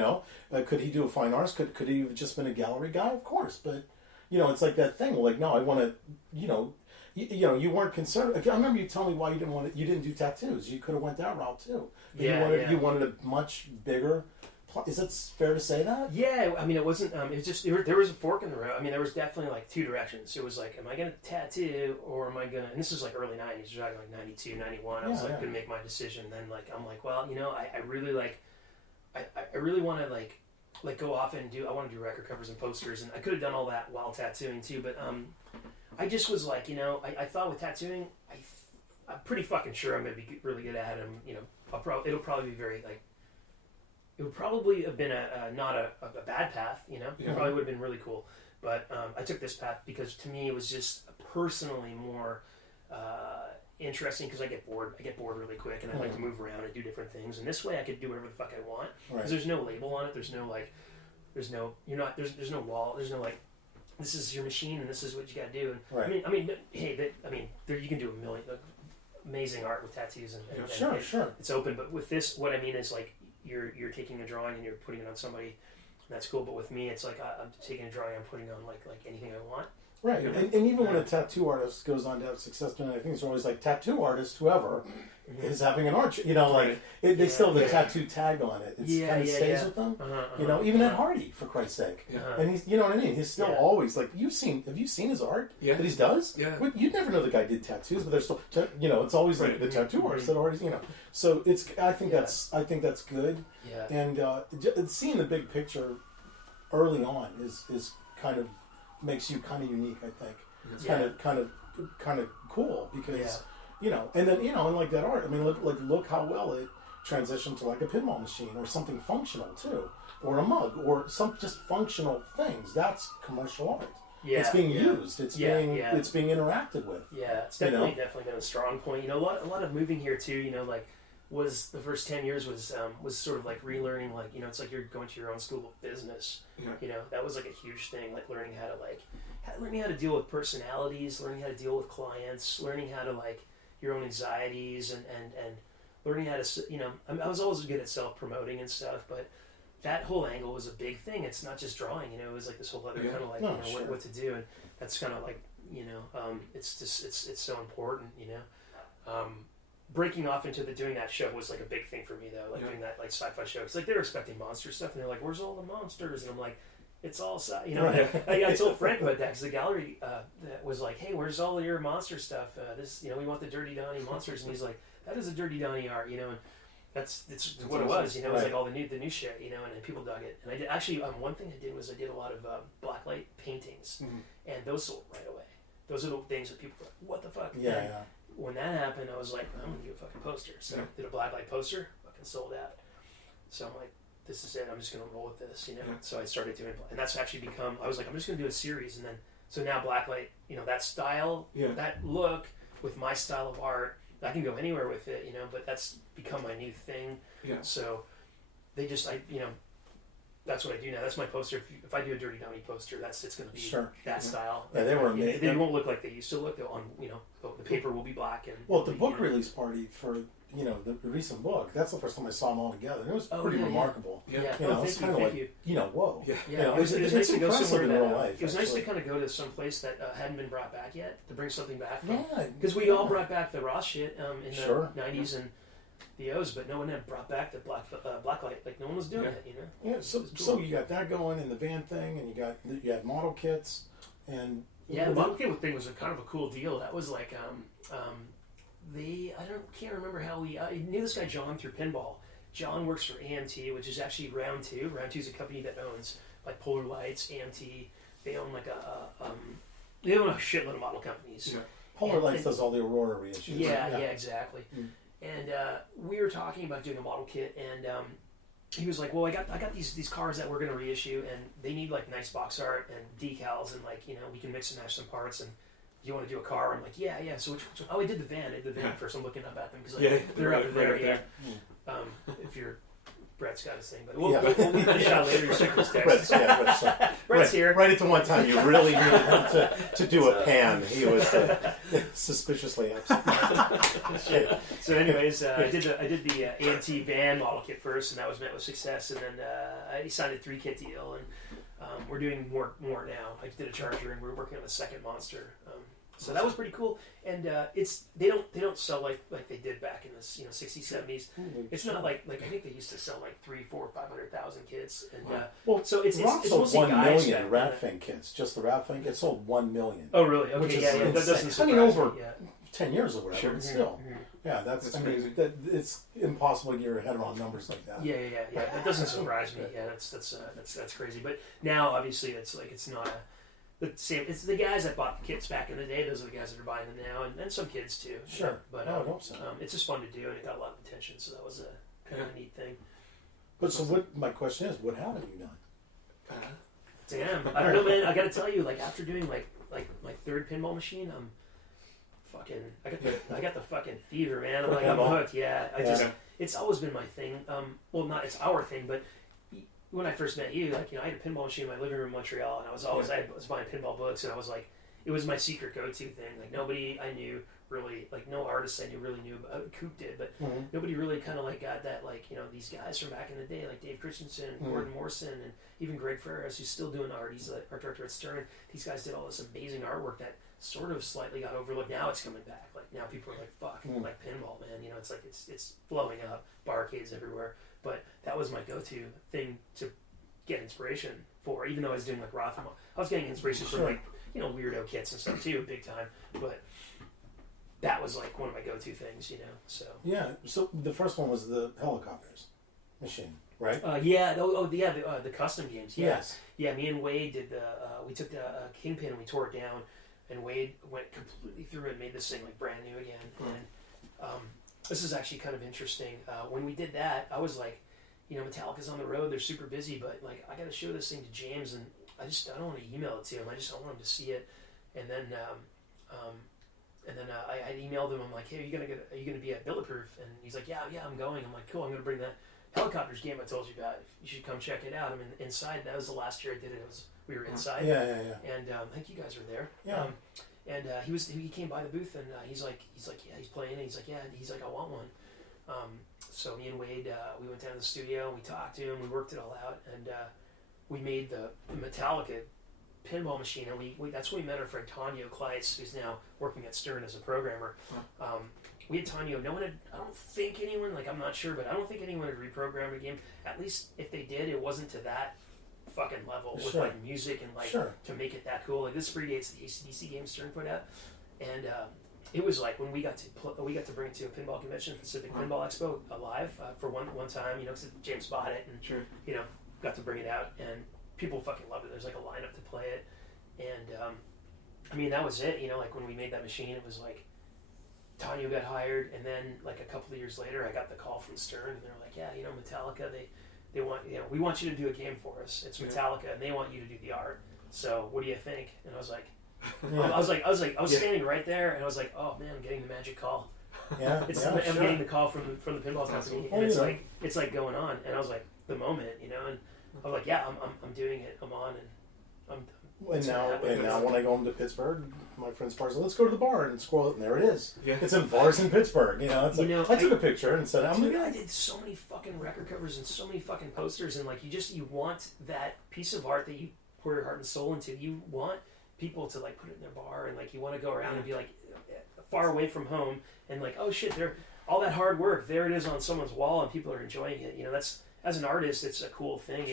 Could he do a fine arts? Could he have just been a gallery guy? Of course, but it's like that thing. Like, no, I want to. You weren't concerned. I remember you telling me why you didn't do tattoos. You could have went that route too. You wanted a much bigger. Is it fair to say that? Yeah, I mean, it wasn't. It was just there was a fork in the road. I mean, there was definitely like two directions. It was like, am I going to tattoo or am I going to? And this is like early '90s, like 92, 91. I was going to make my decision. Then I'm like, well, I really like, I really want to like go off and do. I want to do record covers and posters, and I could have done all that while tattooing too, but I just was like, I thought with tattooing, I'm pretty fucking sure I'm going to be really good at it. It'll probably be very like. It would probably have been not a bad path, It probably would have been really cool. But I took this path because to me it was just personally more interesting because I get bored. I get bored really quick, and I like to move around and do different things. And this way I could do whatever the fuck I want because there's no label on it. There's no there's no wall. There's no like, this is your machine and this is what you got to do. And I mean, you can do a million amazing art with tattoos and sure. It's open. But with this, what I mean is like. You're taking a drawing and you're putting it on somebody. That's cool, but with me, it's like I'm taking a drawing, I'm putting on like anything I want. Right, and even when a tattoo artist goes on to have success doing it, I think it's always like tattoo artist, whoever is having an art. They still have the tattoo tag on it. It kind of stays with them. Even Ed Hardy, for Christ's sake. And he's, what I mean. He's still always like have you seen his art that he does? Yeah. But you'd never know the guy did tattoos, but there's still, it's always like the tattoo artist that already, So it's, I think that's good. Yeah. And seeing the big picture early on is kind of. Makes you kind of unique, I think. It's kind of cool because and then and like that art. I mean, look how well it transitioned to like a pinball machine or something functional too, or a mug or some just functional things. That's commercial art. Yeah, it's being used. It's being interacted with. Yeah, it's definitely been a strong point. A lot of moving here too. Was the first 10 years was sort of like relearning, like, it's like you're going to your own school of business. Yeah. That was like a huge thing, like learning how to deal with personalities, learning how to deal with clients, learning how to like your own anxieties and learning how to, I was always good at self-promoting and stuff, but that whole angle was a big thing. It's not just drawing, it was like this whole other kind of like, what to do. And that's kind of like, it's just, it's so important, breaking off into doing that show was like a big thing for me though, like doing that like sci-fi show. Because like they were expecting monster stuff, and they're like, "Where's all the monsters?" And I'm like, "It's all I told Frank about that because the gallery that was like, "Hey, where's all your monster stuff? We want the Dirty Donny monsters." And he's like, "That is a Dirty Donny art," and it's what it was. It was like all the new shit, and then people dug it. And I did actually one thing I did was I did a lot of blacklight paintings, and those sold right away. Those are the things that people were like, "What the fuck?" Yeah. When that happened, I was like, I'm going to do a fucking poster. So I did a blacklight poster, fucking sold out. So I'm like, this is it. I'm just going to roll with this, So I started doing, and that's actually become, I was like, I'm just going to do a series. And then, so now blacklight, that style, that look with my style of art, I can go anywhere with it, but that's become my new thing. Yeah. So they just, that's what I do now. That's my poster. If I do a Dirty Donny poster, it's going to be that style. Yeah, they were amazing. They won't look like they used to look. They'll the paper will be black. And the book release party for the recent book. That's the first time I saw them all together. It was pretty remarkable. Yeah, it's kind of like whoa. Yeah. It was nice to go somewhere in real life. It was nice to kind of go to some place that hadn't been brought back yet to bring something back. Because we all brought back the Ross shit in the '90s and. The O's, but no one had brought back the blacklight. Like no one was doing it, Yeah, so you got that going, and the van thing, and you had model kits, and Yeah, the model kit thing was kind of a cool deal. That was like, can't remember how I knew this guy John through pinball. John works for AMT, which is actually Round 2. Round 2 is a company that owns like Polar Lights, AMT. They own like they own a shitload of model companies. Yeah. Polar Lights does all the Aurora reissues. Yeah, exactly. Mm. And we were talking about doing a model kit, and he was like, "Well, I got these cars that we're going to reissue, and they need like nice box art and decals, and like we can mix and match some parts. And do you want to do a car?" I'm like, "Yeah." So which I did the van. First. I'm looking up at them because they're up there. Yeah. If you're Brett's got his thing, but we'll leave the shot later. Your secret's text. Brett's here. Right at the one time you really needed him to do a pan. He was suspiciously absent. So, anyways, I did the AMT van model kit first, and that was met with success. And then I signed a 3-kit deal, and we're doing more now. I did a Charger, and we're working on the second Monster. So that was pretty cool, and they don't sell like they did back in the 60s, 70s. It's not like I think they used to sell like 300,000, 400,000, 500,000 kits, and so it's mostly 1 guys. million Ratfin kits. Just the Ratfin kits sold 1 million. Oh really? Okay, which is that doesn't surprise me. Over 10 years or whatever. Sure. Still, that's crazy. It's impossible to get your head around numbers like that. Yeah. That doesn't surprise me. Yeah, that's crazy. But now, obviously, it's not the same. It's the guys that bought the kits back in the day. Those are the guys that are buying them now, and some kids too. Sure, but I hope so. It's just fun to do, and it got a lot of attention. So that was a kind of a neat thing. But so, what my question is, what haven't you done? Damn, I don't know, man. I got to tell you, like after doing like my third pinball machine, I got the fucking fever, man. I'm hooked. Yeah, it's always been my thing. It's our thing, but. When I first met you, I had a pinball machine in my living room in Montreal, and I was buying pinball books, and I was like, it was my secret go-to thing. Like nobody I knew really, like no artists I knew really knew about. Coop did, but nobody really kind of like got that, like these guys from back in the day, like Dave Christensen, Gordon Morrison, and even Greg Ferris, who's still doing art. He's the art director at Stern. These guys did all this amazing artwork that sort of slightly got overlooked. Now it's coming back. Like now people are like, fuck, like pinball, man. It's like it's blowing up. Barcades everywhere. But that was my go-to thing to get inspiration for. Even though I was doing like Roth, I was getting inspiration from like weirdo kits and stuff too, big time. But that was like one of my go-to things, So yeah. So the first one was the Hellacopters machine, right? The custom games. Yeah. Yes. Yeah. Me and Wade did we took the Kingpin and we tore it down, and Wade went completely through it and made this thing like brand new again. And this is actually kind of interesting. When we did that, I was like, Metallica's on the road. They're super busy, but like, I got to show this thing to James, and I don't want to email it to him. I want him to see it. And then, I emailed him. I'm like, hey, are you gonna be at Billetproof? And he's like, yeah, I'm going. I'm like, cool. I'm gonna bring that Hellacopters game I told you about. You should come check it out. I'm inside. That was the last year I did it. We were inside. Yeah. And I think you guys were there. Yeah. And he came by the booth, and he's like, yeah, he's playing, and he's like, I want one. So me and Wade, we went down to the studio, and we talked to him, we worked it all out, and we made the Metallica pinball machine, and we that's when we met our friend Tonio Kleitz, who's now working at Stern as a programmer. We had Tonio. I don't think anyone, I'm not sure, but I don't think anyone had reprogrammed a game. At least if they did, it wasn't to that fucking level with like music and to make it that cool. Like this predates the AC/DC game Stern put out, and it was like when we got to bring it to a pinball convention, Pacific Pinball Expo, live for one time. Cause James bought it and got to bring it out, and people fucking loved it. There's like a lineup to play it, and that was it. Like when we made that machine, it was like Tonio got hired, and then like a couple of years later, I got the call from Stern, and they were like, yeah, Metallica, they want, we want you to do a game for us. It's Metallica, and they want you to do the art. So what do you think? And I was like, I was standing right there, and I was like, oh man, I'm getting the magic call. Yeah, I'm getting the call from the pinball company, and it's like going on, and I was like, the moment, and I was like, yeah, I'm doing it, I'm on, and now when I go home to Pittsburgh, my friend's bars, let's go to the bar and scroll it, and there it is. Yeah. It's in bars in Pittsburgh. It's I took a picture and said, I did so many fucking record covers and so many fucking posters, and like you want that piece of art that you pour your heart and soul into. You want people to like put it in their bar, and like you want to go around and be like far away from home, and like, oh shit, all that hard work, there it is on someone's wall, and people are enjoying it. That's, as an artist, it's a cool thing,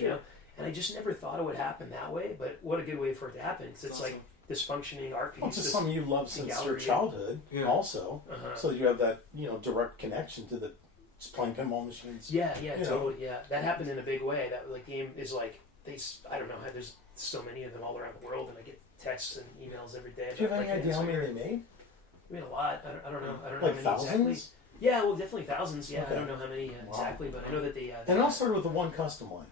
And I just never thought it would happen that way, but what a good way for it to happen, because it's awesome. Like this functioning art piece. Well, it's just something you love since your childhood, also. So you have that direct connection to the just playing pinball machines. Yeah, totally. Yeah, that happened in a big way. That like game is like I don't know. There's so many of them all around the world, and I get texts and emails every day. Do you have any idea how many they made? We made a lot. I don't know. I don't like know how many thousands? Exactly. Yeah, well, definitely thousands. Yeah, okay. I don't know how many exactly, but I know that they. And it all started with the one custom line.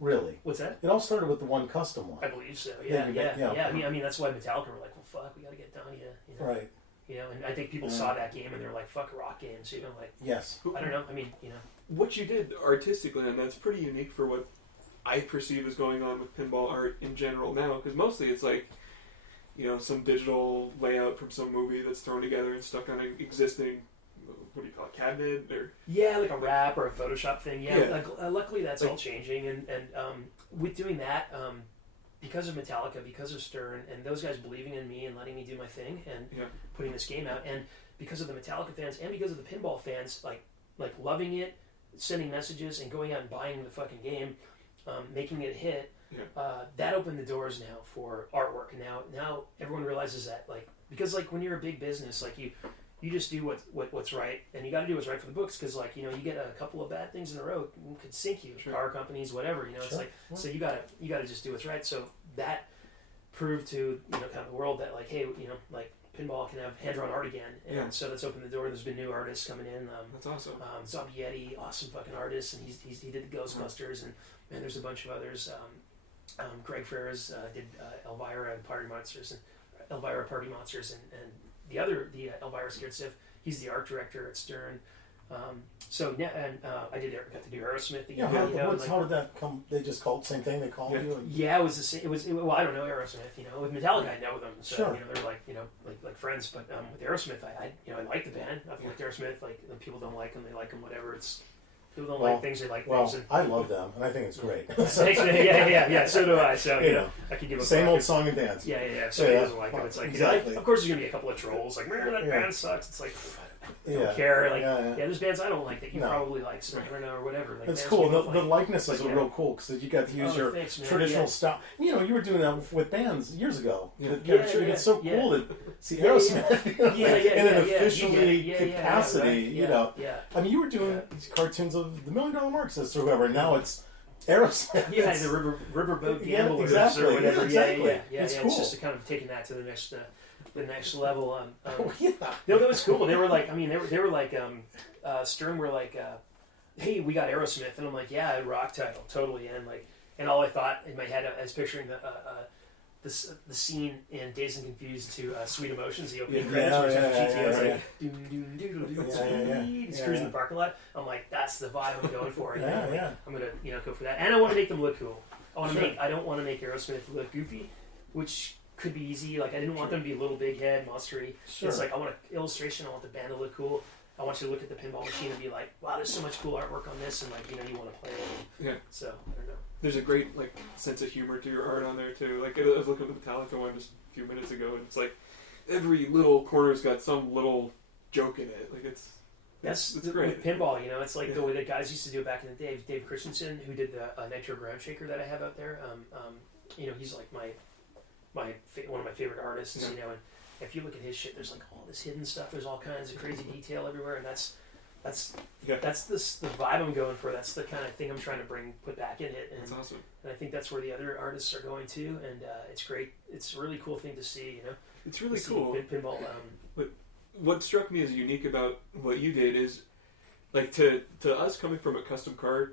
Really? What's that? It all started with the one custom line. I believe so. Yeah. I mean, that's why Metallica were like, well, fuck, we got to get Donny. Right. And I think people saw that game and they were like, fuck, a rock game. So like, yes. I don't know. I mean, what you did artistically, and that's pretty unique for what I perceive is going on with pinball art in general now, because mostly it's like, some digital layout from some movie that's thrown together and stuck on an existing, what do you call it, cabinet? Or like a wrap or a Photoshop thing. Luckily that's all changing, and with doing that, because of Metallica, because of Stern, and those guys believing in me and letting me do my thing and putting this game out, and because of the Metallica fans and because of the pinball fans, like loving it, sending messages and going out and buying the fucking game, making it a hit. That opened the doors now for artwork. Now everyone realizes that, because when you're a big business, you just do what's right, and you got to do what's right for the books, because you get a couple of bad things in a row could sink you. Sure. Car companies, whatever, it's so you gotta just do what's right. So that proved to kind of the world that hey, pinball can have hand drawn art again, and so that's opened the door. There's been new artists coming in. That's awesome. Zabietti, awesome fucking artist, and he did the Ghostbusters, and there's a bunch of others. Greg Ferris did Elvira Party Monsters, and the Elvira Scared Stiff. He's the art director at Stern. I got to do Aerosmith again. How did that come? They just called the same thing. They called you. Yeah, it was the same. Well, I don't know Aerosmith. With Metallica, I know them, so they're like friends. But with Aerosmith, I like the band. I've liked Aerosmith. People don't like them, they like them. Whatever. People don't like things, they like things. I love them, and I think it's great. Yeah. So do I. So I could give a same old song and dance. Yeah. If somebody doesn't like them, it's exactly. Of course, there's gonna be a couple of trolls like, man, that band sucks. It's like, I don't care. There's bands I don't like that you probably like, so I don't know, or whatever. It's cool. The likeness is real cool, because you got to use your traditional style. You were doing that with bands years ago. It's so cool to see Aerosmith in an officially capacity. I mean, you were doing these cartoons of the $1 Million Marxists or whoever, and now it's Aerosmith. Yeah, the Riverboat Gamblers or whatever. Yeah. It's cool. It's just kind of taking that to the next level. No, that was cool. They were like, they were like, Stern were like, hey, we got Aerosmith, and I'm like, yeah, rock title, totally, and all I thought in my head, I was picturing the scene in Dazed and Confused to Sweet Emotions, the opening credits, where it's like, he's cruising in the parking lot. I'm like, that's the vibe I'm going for. I'm gonna go for that, and I want to make them look cool. I don't want to make Aerosmith look goofy, which could be easy. I didn't want them to be a little big head, monstery. It's I want an illustration. I want the band to look cool. I want you to look at the pinball machine and be like, wow, there's so much cool artwork on this, and you want to play it. Yeah. So I don't know. There's a great sense of humor to your art on there too. I was looking at the Metallica one just a few minutes ago, and it's every little corner's got some little joke in it. It's great. With pinball, it's the way that guys used to do it back in the day. Dave Christensen, who did the Nitro Ground Shaker that I have out there, he's one of my favorite artists, and if you look at his shit, there's all this hidden stuff. There's all kinds of crazy detail everywhere, and that's the vibe I'm going for. That's the kind of thing I'm trying to put back in it. And, that's awesome. And I think that's where the other artists are going too, and it's great. It's a really cool thing to see. It's really cool. Pinball. But what struck me as unique about what you did is, to us coming from a custom car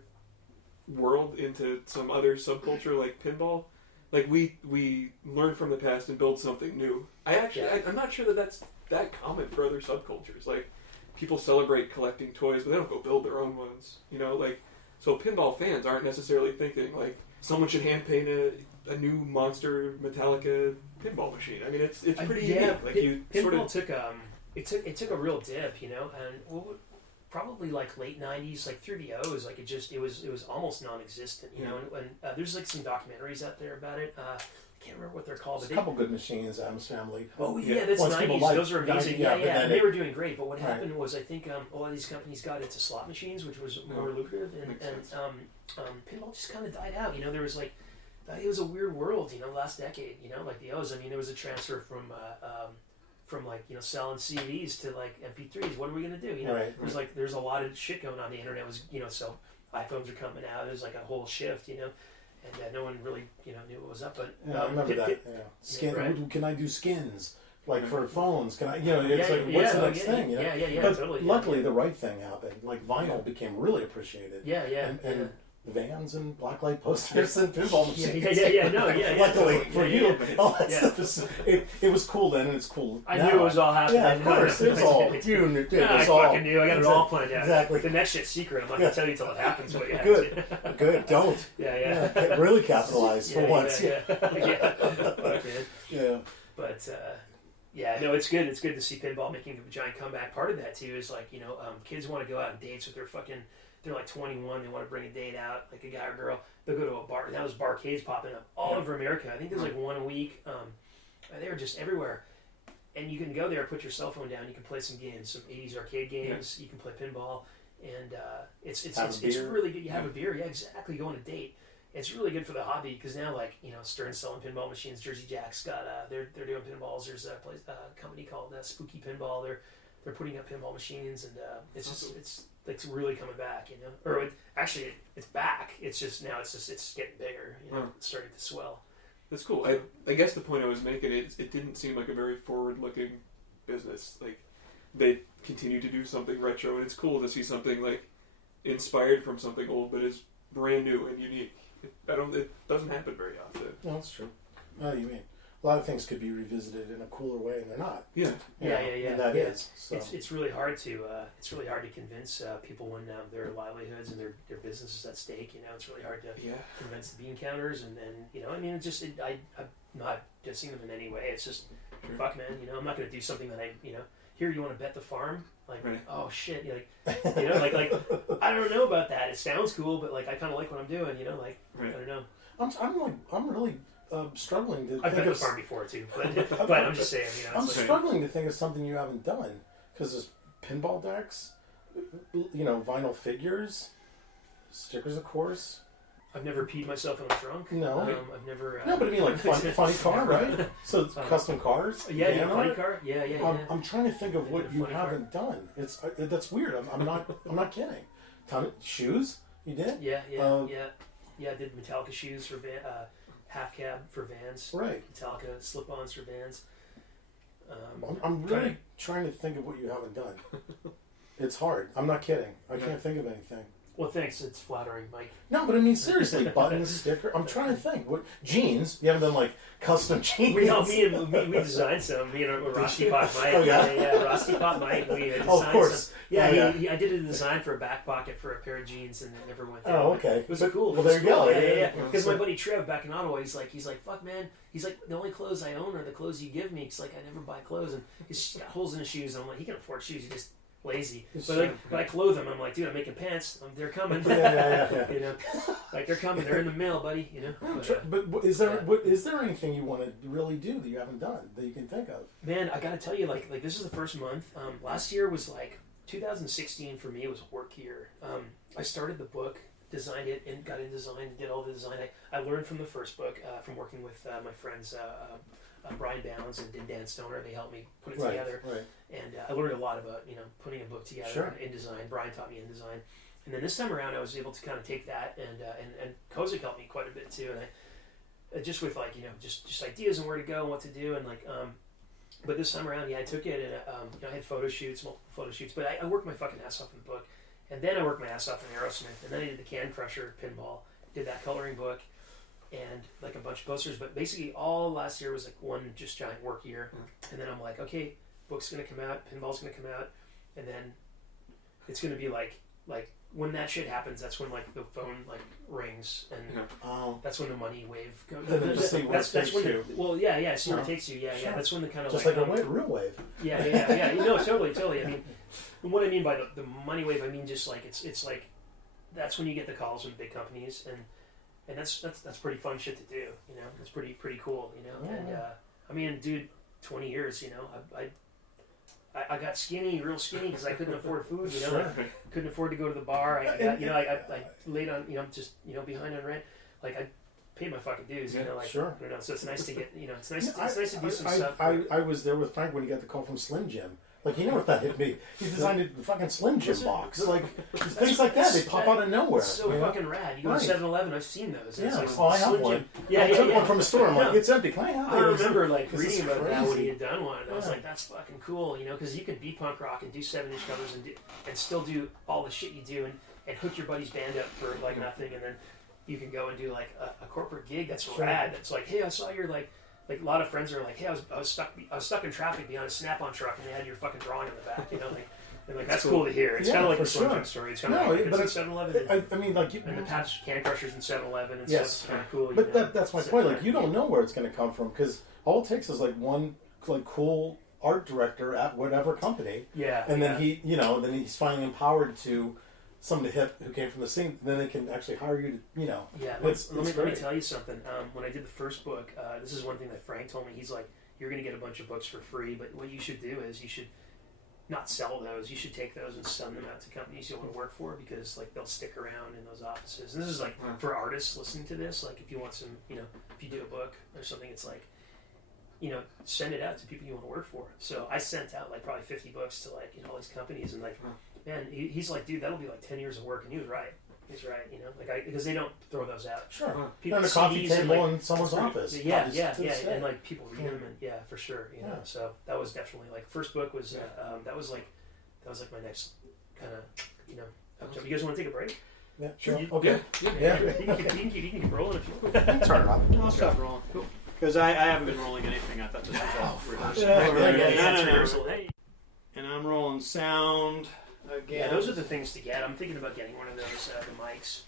world into some other subculture like pinball. We learn from the past and build something new. I'm not sure that's that common for other subcultures. People celebrate collecting toys, but they don't go build their own ones. So pinball fans aren't necessarily thinking someone should hand paint a new monster Metallica pinball machine. It's pretty unique. Pinball took a real dip, and probably late 90s, through the O's, it was almost non-existent, and there's some documentaries out there about it. I can't remember what they're called. There's a couple good machines, Adam's Family. Oh yeah, that's 90s. Those are amazing. And they were doing great. But what happened was, I think a lot of these companies got into slot machines, which was more lucrative, and pinball just kind of died out. There was it was a weird world, last decade, like the O's. I mean, there was a transfer from like, selling CDs to like MP3s. What are we gonna do? There's a lot of shit going on. The internet was, so iPhones are coming out. There's like a whole shift, and no one really, knew what was up. But I remember that. Skin. Right? Can I do skins? Like for phones, can I? It's what's the next thing? But totally. Luckily, the right thing happened. Like vinyl became really appreciated. And vans and blacklight posters and pinball machines. Luckily for you, all that stuff is. It was cool then, and it's cool. I knew it was all happening. Yeah, of course, it was all. You knew. I fucking knew. I got it all planned out. Exactly. The next shit's secret. I'm not gonna tell you till it happens. But Good. Don't. Really capitalize for once. Fuck, man. Yeah. But. No, it's good. It's good to see pinball making a giant comeback. Part of that too is like kids want to go out on dates with their fucking. They're like 21. They want to bring a date out, like a guy or girl. They'll go to a bar. Now there's barcades popping up all over America. I think there's like one a week. They were just everywhere. And you can go there, put your cell phone down. You can play some games, some 80s arcade games. You can play pinball, and it's really good. You have a beer, exactly. Go on a date. It's really good for the hobby because now, like Stern's selling pinball machines. Jersey Jack's got they're doing pinballs. There's a company called Spooky Pinball. They're putting up pinball machines, and it's really coming back. Or it's back. It's just now it's getting bigger. It's starting to swell. That's cool. I guess the point I was making, it didn't seem like a very forward-looking business. Like, they continue to do something retro, and it's cool to see something, like, inspired from something old, but is brand new and unique. It doesn't happen very often. No, that's true. No, you mean a lot of things could be revisited in a cooler way, and they're not. Yeah. And that is. So. It's really hard to convince people when their livelihoods and their business is at stake. It's really hard to convince the bean counters, and I'm not dissing them in any way. It's just fuck, man. I'm not going to do something that here you want to bet the farm. Like, oh shit, like I don't know about that. It sounds cool, but like I kind of like what I'm doing. I don't know. I'm really struggling to. I've think bet the of farm before too, but I'm just saying. I'm struggling to think of something you haven't done because there's pinball decks, vinyl figures, stickers, of course. I've never peed myself in a trunk. No. I've never... no, but I mean like funny car, right? So it's custom cars? Yeah, funny car? Yeah. I'm trying to think of what you haven't done. That's weird. I'm not kidding. Shoes? You did? Yeah. I did Metallica shoes for half cab for Vans. Right. Metallica slip-ons for Vans. I'm really trying to think of what you haven't done. It's hard. I'm not kidding. I can't think of anything. Well, thanks. It's flattering, Mike. No, but I mean seriously, buttons, sticker. I'm trying to think. What jeans? You haven't done like custom jeans? We designed some. Me and Rusty Pot Mike. Oh yeah. Rusty Pot Mike. We designed of course. Some. Yeah, I did a design for a back pocket for a pair of jeans, and it never went down. Oh, okay. It was cool. Well, there you go. Yeah. Because my buddy Trev back in Ottawa, he's like, fuck, man. He's like, the only clothes I own are the clothes you give me. He's like, I never buy clothes, and he's got holes in his shoes. And I'm like, he can afford shoes. He just lazy, but I clothe them. I'm like, dude, I'm making pants. They're coming. Yeah. Like they're coming. They're in the mail, buddy. But is there anything you want to really do that you haven't done that you can think of? Man, I gotta tell you, like this is the first month. Last year was like 2016 for me. It was a work year. I started the book, designed it, and got in design. Did all the design. I learned from the first book from working with my friends. Brian Bounds and Dan Stoner, they helped me put it together. Right. And I learned a lot about, putting a book together in design. Brian taught me in design. And then this time around, I was able to kind of take that, and Kozik helped me quite a bit too. And I just with like, just ideas and where to go and what to do. And like, but this time around, I took it and I had multiple photo shoots, but I worked my fucking ass off in the book. And then I worked my ass off in Aerosmith. And then I did the Can Crusher pinball, did that coloring book, and like a bunch of posters. But basically all last year was like one just giant work year. And then I'm like, okay, book's going to come out, pinball's going to come out, and then it's going to be like when that shit happens, that's when like the phone like rings, and that's when the money wave goes. That's when see where it takes you. Yeah. That's when the kind of just like a real wave. Yeah. No, totally. I mean, what I mean by the money wave, I mean just like it's like that's when you get the calls from big companies, and that's pretty fun shit to do. It's pretty cool. And I mean, dude, 20 years. I got skinny, real skinny, because I couldn't afford food. I couldn't afford to go to the bar. I laid on, just behind on rent. Like paid my fucking dues, you know, like, sure. you know, so it's nice to get, you know, it's nice to do some stuff. I was there with Frank when he got the call from Slim Jim. Like, you never thought it'd be. He designed a fucking Slim Jim box. Like, things like that, they pop out of nowhere. It's so fucking rad. You go to 7-Eleven, I've seen those. Yeah, like I have one. Yeah, I took one from a store. I'm like, it's empty. Can I have it? I remember, like, reading about crazy. that when he had done one. And I was like, that's fucking cool, you know, because you could be punk rock and do 7-inch covers and still do all the shit you do and hook your buddy's band up for, like, nothing. And then you can go and do, like, a corporate gig that's rad. That's like, hey, I saw your, like a lot of friends are like, hey, I was stuck in traffic behind a Snap-on truck, and they had your fucking drawing in the back, you know, like, and like that's cool to hear. It's kind of like a Slim story. It's kind of like it's 7-Eleven. I mean, like, and the Pabst Can Crushers in 7-Eleven and yes, stuff. It's kind of cool. But that's my point. Like, you don't know where it's going to come from because all it takes is like one like cool art director at whatever company. Yeah. And then he, you know, then he's finally empowered to somebody hip who came from the scene. Then they can actually hire you to, you know. Yeah. Let me tell you something. When I did the first book, this is one thing that Frank told me. He's like, you're going to get a bunch of books for free, but what you should do is you should not sell those. You should take those and send them out to companies you want to work for because like they'll stick around in those offices. And this is like for artists listening to this. Like if you want some, you know, if you do a book or something, it's like, you know, send it out to people you want to work for. So I sent out like probably 50 books to like, you know, all these companies and like, man, he's like, dude, that'll be like 10 years of work. And he was right. He's right, you know, like because they don't throw those out. Sure. People on a coffee table like, in someone's office. Yeah, and like people read them, and yeah, for sure, you know. So that was definitely like first book was that was like my next kind of, you know, upjump. You guys want to take a break? Yeah, sure. Okay. Yeah. You can keep rolling if you want. Turn it up. I'll stop rolling. Cool. Because I haven't been rolling anything. I thought this was all rehearsal. Rehearsal. Hey. And I'm rolling sound. Again. Yeah, those are the things to get. I'm thinking about getting one of those, the mics.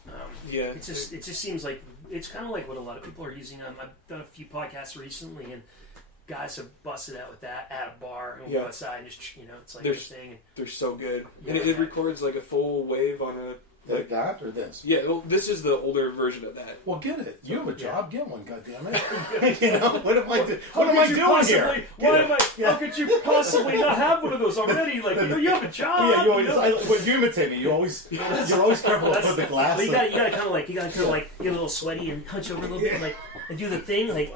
It just seems like it's kind of like what a lot of people are using. I've done a few podcasts recently, and guys have busted out with that at a bar and go outside and just, you know, it's like this thing. They're so good, and it records like a full wave on a. Like that or this? Yeah, well, this is the older version of that. Well, get it. You have a job. Get one, goddammit. You know, what am I doing? What am I doing here? Why am I? How could you possibly not have one of those already? Like, you know, you have a job. Yeah, you always. When you imitate me, you're always careful to put the glass. Well, you gotta kind of like get a little sweaty and hunch over a little bit, and do the thing like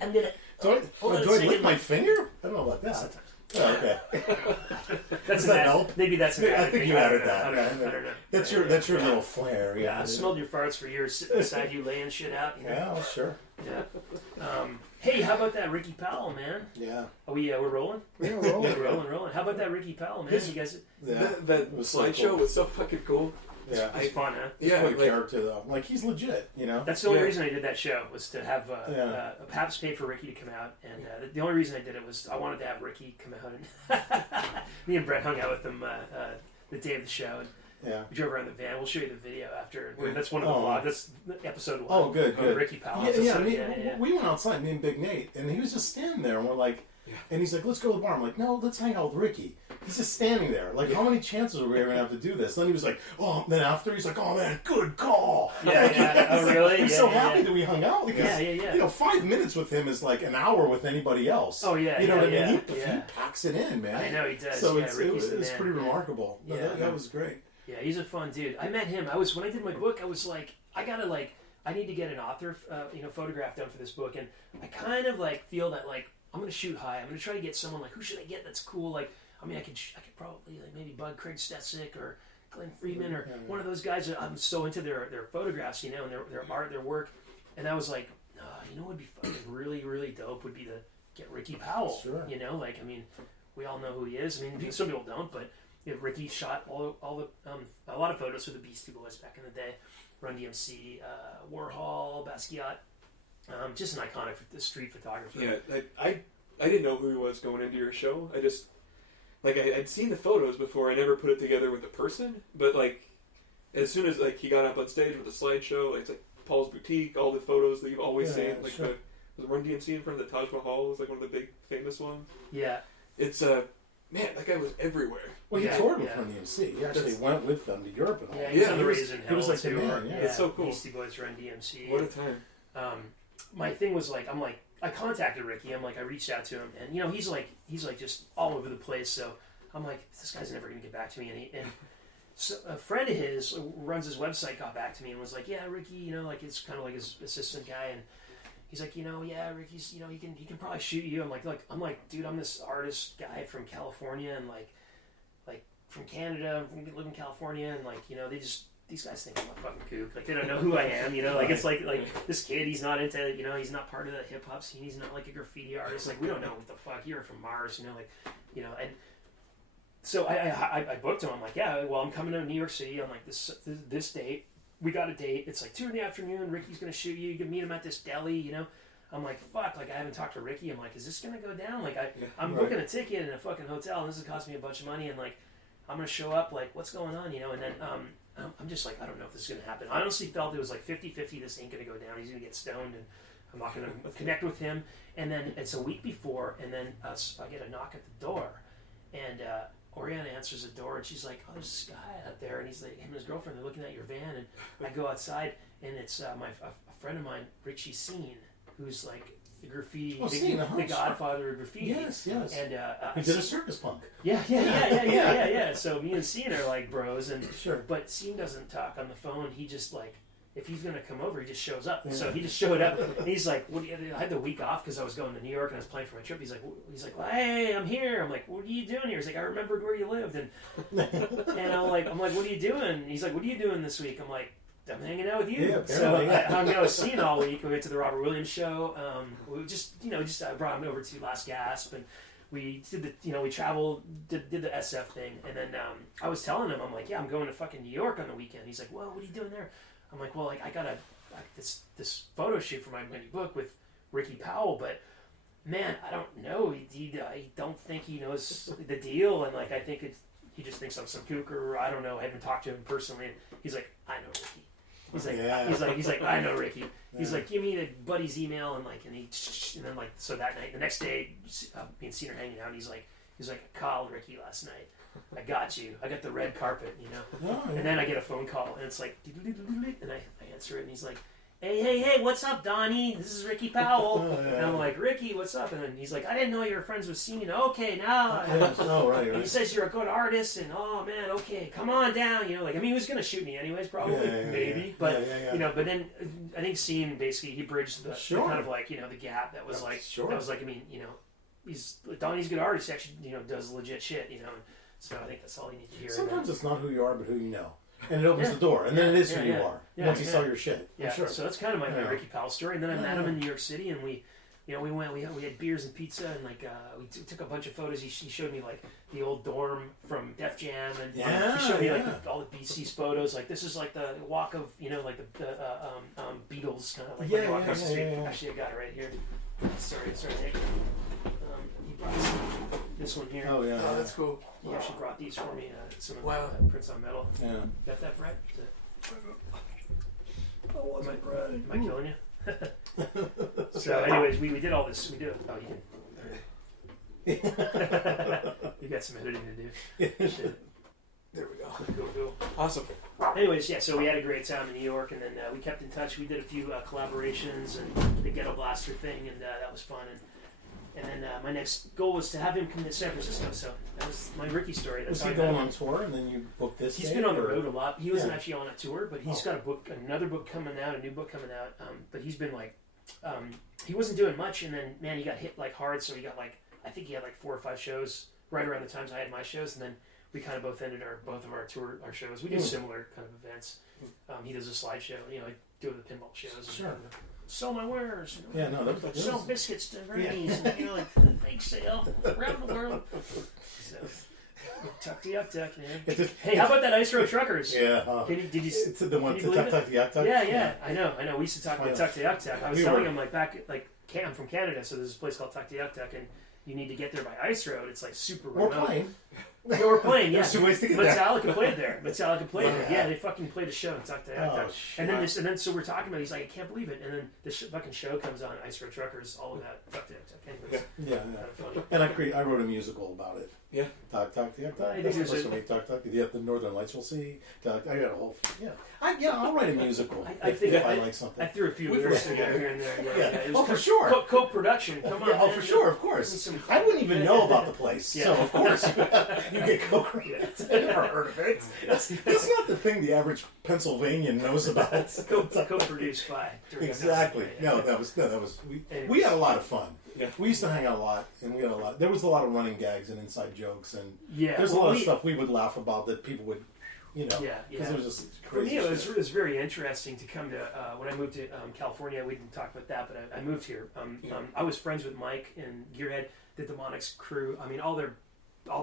I'm gonna. Do I lick my finger? I don't know about that. Oh, okay. Does that help? Maybe that's. I think you added that. I don't know. That's your little flair. Yeah, I've smelled your farts for years, sitting beside you, laying shit out. You know? Yeah, well, sure. Yeah. Hey, how about that Ricky Powell, man? Yeah. Are we're rolling? We're rolling. rolling. How about that Ricky Powell, man? You guys. That slideshow was so fucking cool. Yeah, it's fun, huh? He's a character though. Like he's legit, you know. That's the only reason I did that show was to have Pabst paid for Ricky to come out, and the only reason I did it was I wanted to have Ricky come out, and me and Brett hung out with him the day of the show, and we drove around the van. We'll show you the video after. That's one of the vlogs. That's episode 1. Oh, good. Ricky Powell. We went outside, me and Big Nate, and he was just standing there, and we're like. And he's like, let's go to the bar. I'm like, no, let's hang out with Ricky. He's just standing there. Like, how many chances are we ever going to have to do this? Then he was like, then after, he's like, oh, man, good call. Oh, really? He's so happy that we hung out. Because, you know, 5 minutes with him is like an hour with anybody else. Oh, yeah. You know what I mean? He packs it in, man. I know he does. So it's pretty remarkable. That was great. Yeah, he's a fun dude. I met him. When I did my book, I was like, I need to get an author, photograph done for this book. And I kind of like feel that like, I'm gonna shoot high. I'm gonna try to get someone like who should I get that's cool. Like I mean I could probably like maybe bug Craig Stesic or Glenn Friedman or one of those guys. That I'm so into their photographs, you know, and their art, their work. And I was like, you know, what would be fucking really really dope would be to get Ricky Powell. Sure. You know, like I mean, we all know who he is. I mean, some people don't, but Ricky shot all the a lot of photos for the Beastie Boys back in the day. Run DMC, Warhol, Basquiat. Just an iconic street photographer. Yeah, I didn't know who he was going into your show. I just I'd seen the photos before. I never put it together with a person. But like as soon as like he got up on stage with the slideshow, it's like Paul's Boutique, all the photos that you've always seen, like the Run DMC in front of the Taj Mahal was like one of the big famous ones. Yeah, it's man, that guy was everywhere. Well, he toured with Run DMC. He actually went with them to Europe and all. Yeah, he was like the man. Yeah, it's so cool. Beastie Boys, Run DMC. What a time. My thing was like I contacted Ricky. I reached out to him, and you know he's like just all over the place. So I'm like, this guy's never gonna get back to me. And So a friend of his who runs his website got back to me and was like, yeah, Ricky, you know, like it's kind of like his assistant guy, and he's like, you know, yeah, Ricky's, you know, he can probably shoot you. I'm like, dude, I'm this artist guy from California and like from Canada, live in California, and like, you know, these guys think I'm a fucking kook. Like they don't know who I am, you know. Like it's like this kid, he's not into, you know, he's not part of the hip hop scene. He's not like a graffiti artist. Like we don't know what the fuck you're from Mars, you know, like, you know. And so I booked him. I'm like, yeah, well, I'm coming to New York City on like this date. We got a date. It's like 2 PM. Ricky's gonna shoot you. You can meet him at this deli, you know. I'm like, fuck, like I haven't talked to Ricky. I'm like, is this gonna go down? Like I'm booking a ticket in a fucking hotel, and this is costing me a bunch of money, and like I'm gonna show up, like what's going on, you know? And then I'm just like, I don't know if this is gonna happen. I honestly felt it was like 50-50. This ain't gonna go down. He's gonna get stoned, and I'm not gonna connect with him. And then it's a week before, and then I get a knock at the door, and Oriana answers the door, and she's like, oh, there's this guy out there, and he's like, him and his girlfriend, they're looking at your van, and I go outside, and it's a friend of mine, Richie Scene, who's like the graffiti, the godfather of graffiti. Yes. And he did a circus punk. Yeah. So me and Scene are like bros, and sure. But Scene doesn't talk on the phone. He just like, if he's gonna come over, he just shows up. Yeah. So he just showed up. And he's like, "What? I had the week off because I was going to New York and I was playing for my trip." He's like, well, "Hey, I'm here." I'm like, "What are you doing here?" He's like, "I remembered where you lived," and I'm like, "What are you doing?" He's like, "What are you doing this week?" I'm like, I'm hanging out with you. Yeah, so I hung out with Scene all week. We went to the Robert Williams show. We just I brought him over to Last Gasp, and we did we traveled, did the SF thing, and then I was telling him, I'm like, yeah, I'm going to fucking New York on the weekend. He's like, well, what are you doing there? I'm like, well, like I got this photo shoot for my mini book with Ricky Powell, but man, I don't know. I don't think he knows the deal, and like I think he just thinks I'm some kook, or I don't know. I haven't talked to him personally. And he's like, I know Ricky. He's like, I know Ricky. He's like, give me the buddy's email, and then so that night, the next day, me and Scene are hanging out, and he's like, I called Ricky last night. I got you. I got the red carpet, you know. Oh, yeah. And then I get a phone call, and it's like, and I answer it, and he's like, hey, what's up, Donny? This is Ricky Powell. And I'm like, Ricky, what's up? And then he's like, I didn't know you were friends with Scene. Okay, now. Right. And he says you're a good artist, and oh man, okay, come on down. You know, like, I mean, he was gonna shoot me anyways, probably, maybe, but you know, but then I think Scene basically he bridged the kind of like, you know, the gap that was I mean, you know, Donny's a good artist. He actually, you know, does legit shit, you know. So I think that's all you need to hear. Sometimes it's not who you are, but who you know. And it opens the door, and then it is who you are once you sell your shit. Yeah, sure. So that's kind of my Ricky Powell story. And then I met him in New York City, and we had beers and pizza, and like we took a bunch of photos. He showed me like the old dorm from Def Jam, and he showed me like all the BC's photos. Like this is like the walk of, you know, like the Beatles kind of like walk across the street. Actually, I got it right here. Sorry, Nick. He brought this one here. Oh yeah, that's cool. He actually brought these for me. Some of Prince on Metal. Yeah. Got that, Brett? Am I killing you? So, anyways, we did all this. We did. Oh, you can. You got some editing to do. Shit. There we go. Cool. Awesome. Anyways, yeah, so we had a great time in New York, and then we kept in touch. We did a few collaborations and the Ghetto Blaster thing, and that was fun. And then my next goal was to have him come to San Francisco. So that was my Ricky story. Was he going on tour, and then you booked this? He's been on the road a lot. He wasn't actually on a tour, but he's got another book coming out, a new book coming out. But he's been like, he wasn't doing much, and then man, he got hit like hard. So he got like, I think he had like 4 or 5 shows right around the times I had my shows, and then we kind of both ended both of our shows. We do similar kind of events. He does a slideshow. You know, I do the pinball shows. Sure. And, sell my wares. You know, that was like sell biscuits to Grammys, and you know, like bake sale around the world. So, tuck to yuck tuck, man. Hey, how about that Ice Road Truckers? Yeah. Did you? It's the one to tuck to yuck tuck. Yeah. I know. We used to talk about tuck to yuck tuck. I was telling him like I'm from Canada, so there's a place called Tuck to Yuck Tuck, and you need to get there by Ice Road. It's like super remote. We're playing. Yeah, Metallica played there. Yeah, they fucking played a show in Tuck to Yuck Tuck. And then so we're talking about it. He's like, I can't believe it. And then this fucking show comes on, Ice Road Truckers, all of that Tuck to Yuck Tuck. Yeah. And I wrote a musical about it. Yeah. Talk. That's the first one. Talk. The Northern Lights will see. Talk. I got a whole. Yeah. I'll write a musical if I like something. I threw a few lyrics together here and there. Yeah. Oh, for sure. Co-production. Come on. Oh, for sure. Of course. I wouldn't even know about the place, so of course you get co-credits. I never heard of it. That's not the thing the average Pennsylvanian knows about. Co-produced by. Exactly. No, that was we had a lot of fun. Yeah. We used to hang out a lot, and we had a lot. There was a lot of running gags and inside jokes, and there's a lot of stuff we would laugh about that people would, because it was just crazy. For me, it was very interesting to come to when I moved to California. We didn't talk about that, but I moved here. I was friends with Mike and Gearhead, the Demonics crew. I mean, all their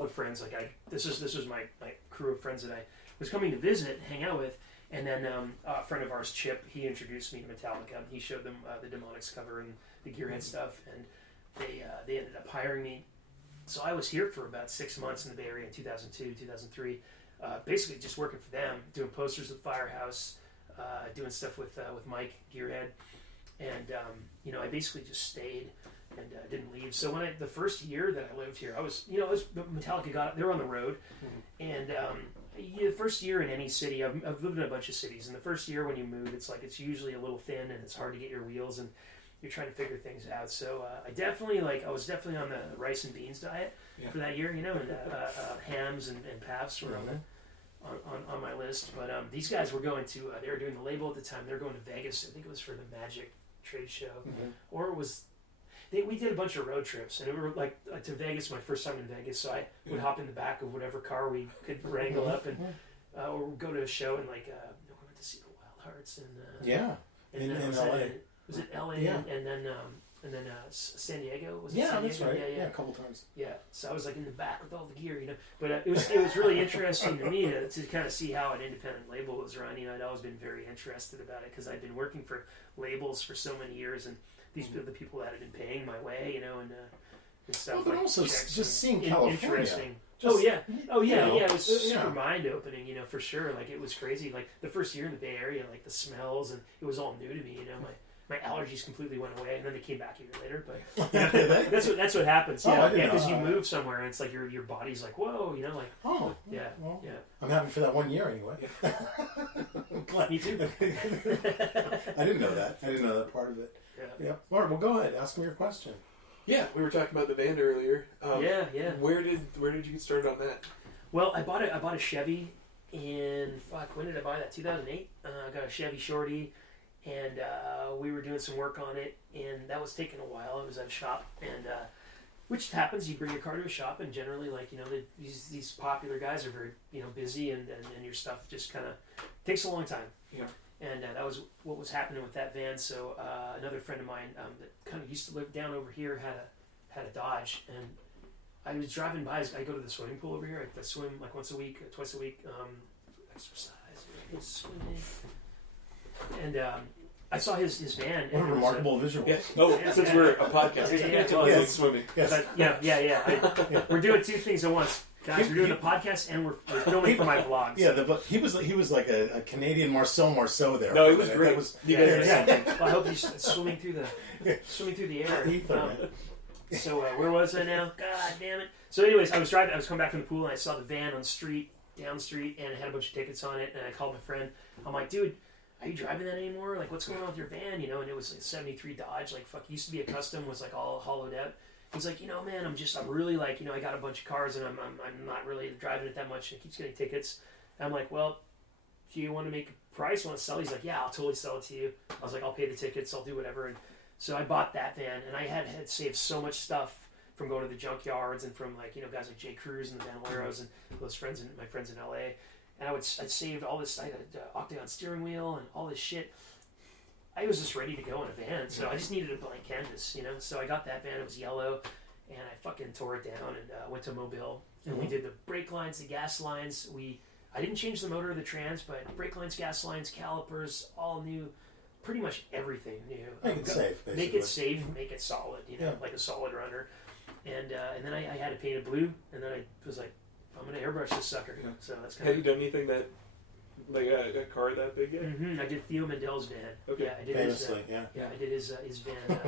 friends. Like this was my crew of friends that I was coming to visit, hang out with. And then a friend of ours, Chip, he introduced me to Metallica. He showed them the Demonics cover and the Gearhead stuff, and they ended up hiring me. So I was here for about 6 months in the Bay Area in 2002, 2003, basically just working for them, doing posters with Firehouse, doing stuff with Mike Gearhead, and I basically just stayed and didn't leave. So when the first year that I lived here, I was Metallica they were on the road, and the first year in any city, I've lived in a bunch of cities, and the first year when you move, it's usually a little thin and it's hard to get your wheels, and you're trying to figure things out. So I was definitely on the rice and beans diet for that year, and hams and paps were on my list. But these guys were going to they were doing the label at the time. They were going to Vegas. I think it was for the Magic trade show, or it was. We did a bunch of road trips, and we were to Vegas, my first time in Vegas. So I would hop in the back of whatever car we could wrangle up, and or go to a show, and we went to see the Wild Hearts, and in LA. Was it LA? Yeah. And then San Diego? Was it yeah, San that's Diego? right. Yeah, a couple times. Yeah, so I was in the back with all the gear, But it was really interesting to me to kind of see how an independent label was run. I'd always been very interested about it because I'd been working for labels for so many years, and these are the people that had been paying my way, and stuff. Well, but also just seeing California. Interesting. Just, yeah. It was super mind opening, for sure. It was crazy. The first year in the Bay Area, the smells, and it was all new to me. My allergies completely went away, and then they came back a year later. But that's what happens. Yeah, because you move somewhere, and it's your body's whoa, Well, I'm happy for that 1 year anyway. I'm glad. Me too. I didn't know that. I didn't know that part of it. Yeah. All right, well, go ahead. Ask me your question. Yeah, we were talking about the band earlier. Yeah. Where did you get started on that? Well, I bought a Chevy in when did I buy that? 2008. I got a Chevy Shorty, and we were doing some work on it, and that was taking a while. I was at a shop, and which happens. You bring your car to a shop, and generally, these popular guys are very busy, and your stuff just kind of takes a long time. Yeah. And that was what was happening with that van. So another friend of mine that kind of used to live down over here had a Dodge, and I was driving by. I go to the swimming pool over here. I swim once a week, twice a week, exercise, swimming, and I saw his van. What a remarkable visual! Yeah. Since we're a podcast, swimming. Yes. But, we're doing two things at once. Guys, we're doing a podcast and we're filming for my vlogs. Yeah, he was like a Canadian Marcel Marceau there. No, he was great. Well, I hope he's swimming through the air. So where was I now? God damn it! So, anyways, I was coming back from the pool, and I saw the van on the street, down the street, and it had a bunch of tickets on it. And I called my friend. I'm like, dude, are you driving that anymore? What's going on with your van? And it was a '73 Dodge. Used to be a Kustom, was all hollowed out. He's like, man, I'm really I got a bunch of cars, and I'm not really driving it that much, and it keeps getting tickets. And I'm like, well, do you want to make a price? Want to sell? He's like, yeah, I'll totally sell it to you. I was like, I'll pay the tickets, I'll do whatever. And so I bought that van, and I had saved so much stuff from going to the junkyards and from guys like Jay Cruz and the Bandoleros and those friends and my friends in LA. And I'd saved all this. I had an octagon steering wheel and all this shit. I was just ready to go in a van, so I just needed a blank canvas, So I got that van. It was yellow, and I fucking tore it down and went to Mobile. And we did the brake lines, the gas lines. I didn't change the motor or the trans, but brake lines, gas lines, calipers, all new. Pretty much everything new. Make it safe, basically. Make it safe, make it solid, like a solid runner. And then I had it painted blue, and then I was like, I'm going to airbrush this sucker. Yeah. So that's kind Have you done anything that Like a car that big yet? Mm-hmm. I did Theo Mandel's van. Okay. Yeah, I did Famously, I did his van,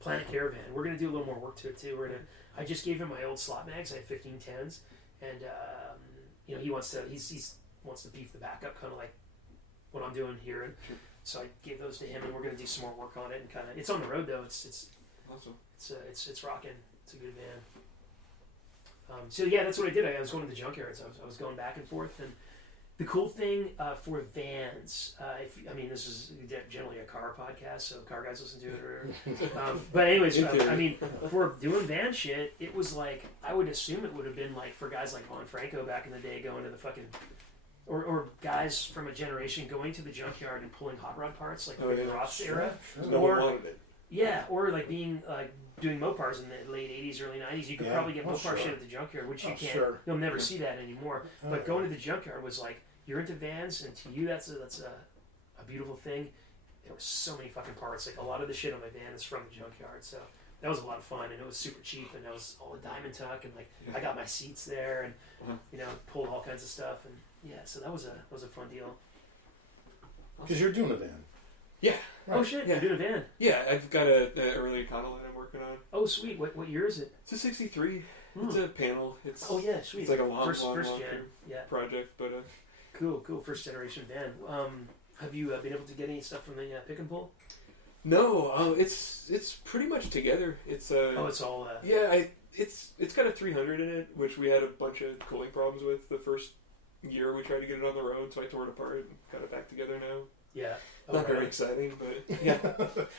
Planet Caravan. We're gonna do a little more work to it too. I just gave him my old slot mags. I had 1510s, and he wants to wants to beef the back up, kind of like what I'm doing here. And so I gave those to him, and we're gonna do some more work on it. And kind of, it's on the road though. It's awesome. It's rocking. It's a good van. So yeah, that's what I did. I was going to the junkyards. I was going back and forth, and the cool thing for vans, this is generally a car podcast, so car guys listen to it. But anyways, for doing van shit, it was like, I would assume it would have been like for guys like Juan Franco back in the day going to the fucking, or guys from a generation going to the junkyard and pulling hot rod parts, like the Ross era. Sure. No one wanted it. Yeah, or like being doing Mopars in the late 80s, early 90s. You could probably get Mopar shit at the junkyard, which you can't. Sure. You'll never see that anymore. But going to the junkyard was like, you're into vans, and to you that's a beautiful thing. There was so many fucking parts. Like, a lot of the shit on my van is from the junkyard, so that was a lot of fun, and it was super cheap, and that was all the diamond tuck, and like I got my seats there, and pulled all kinds of stuff, and yeah, so that was a fun deal. Because you're doing a van. Yeah. Right. Oh shit! You're doing a van. Yeah, I've got a early Econo that I'm working on. Oh sweet! What year is it? It's a '63. It's a panel. It's sweet. It's like a long gen project, but cool. First generation van. Have you been able to get any stuff from the pick and pull? No. It's pretty much together. It's it's all. It's got a 300 in it, which we had a bunch of cooling problems with the first year we tried to get it on the road, so I tore it apart and got it back together now. Yeah. Not very exciting, but yeah.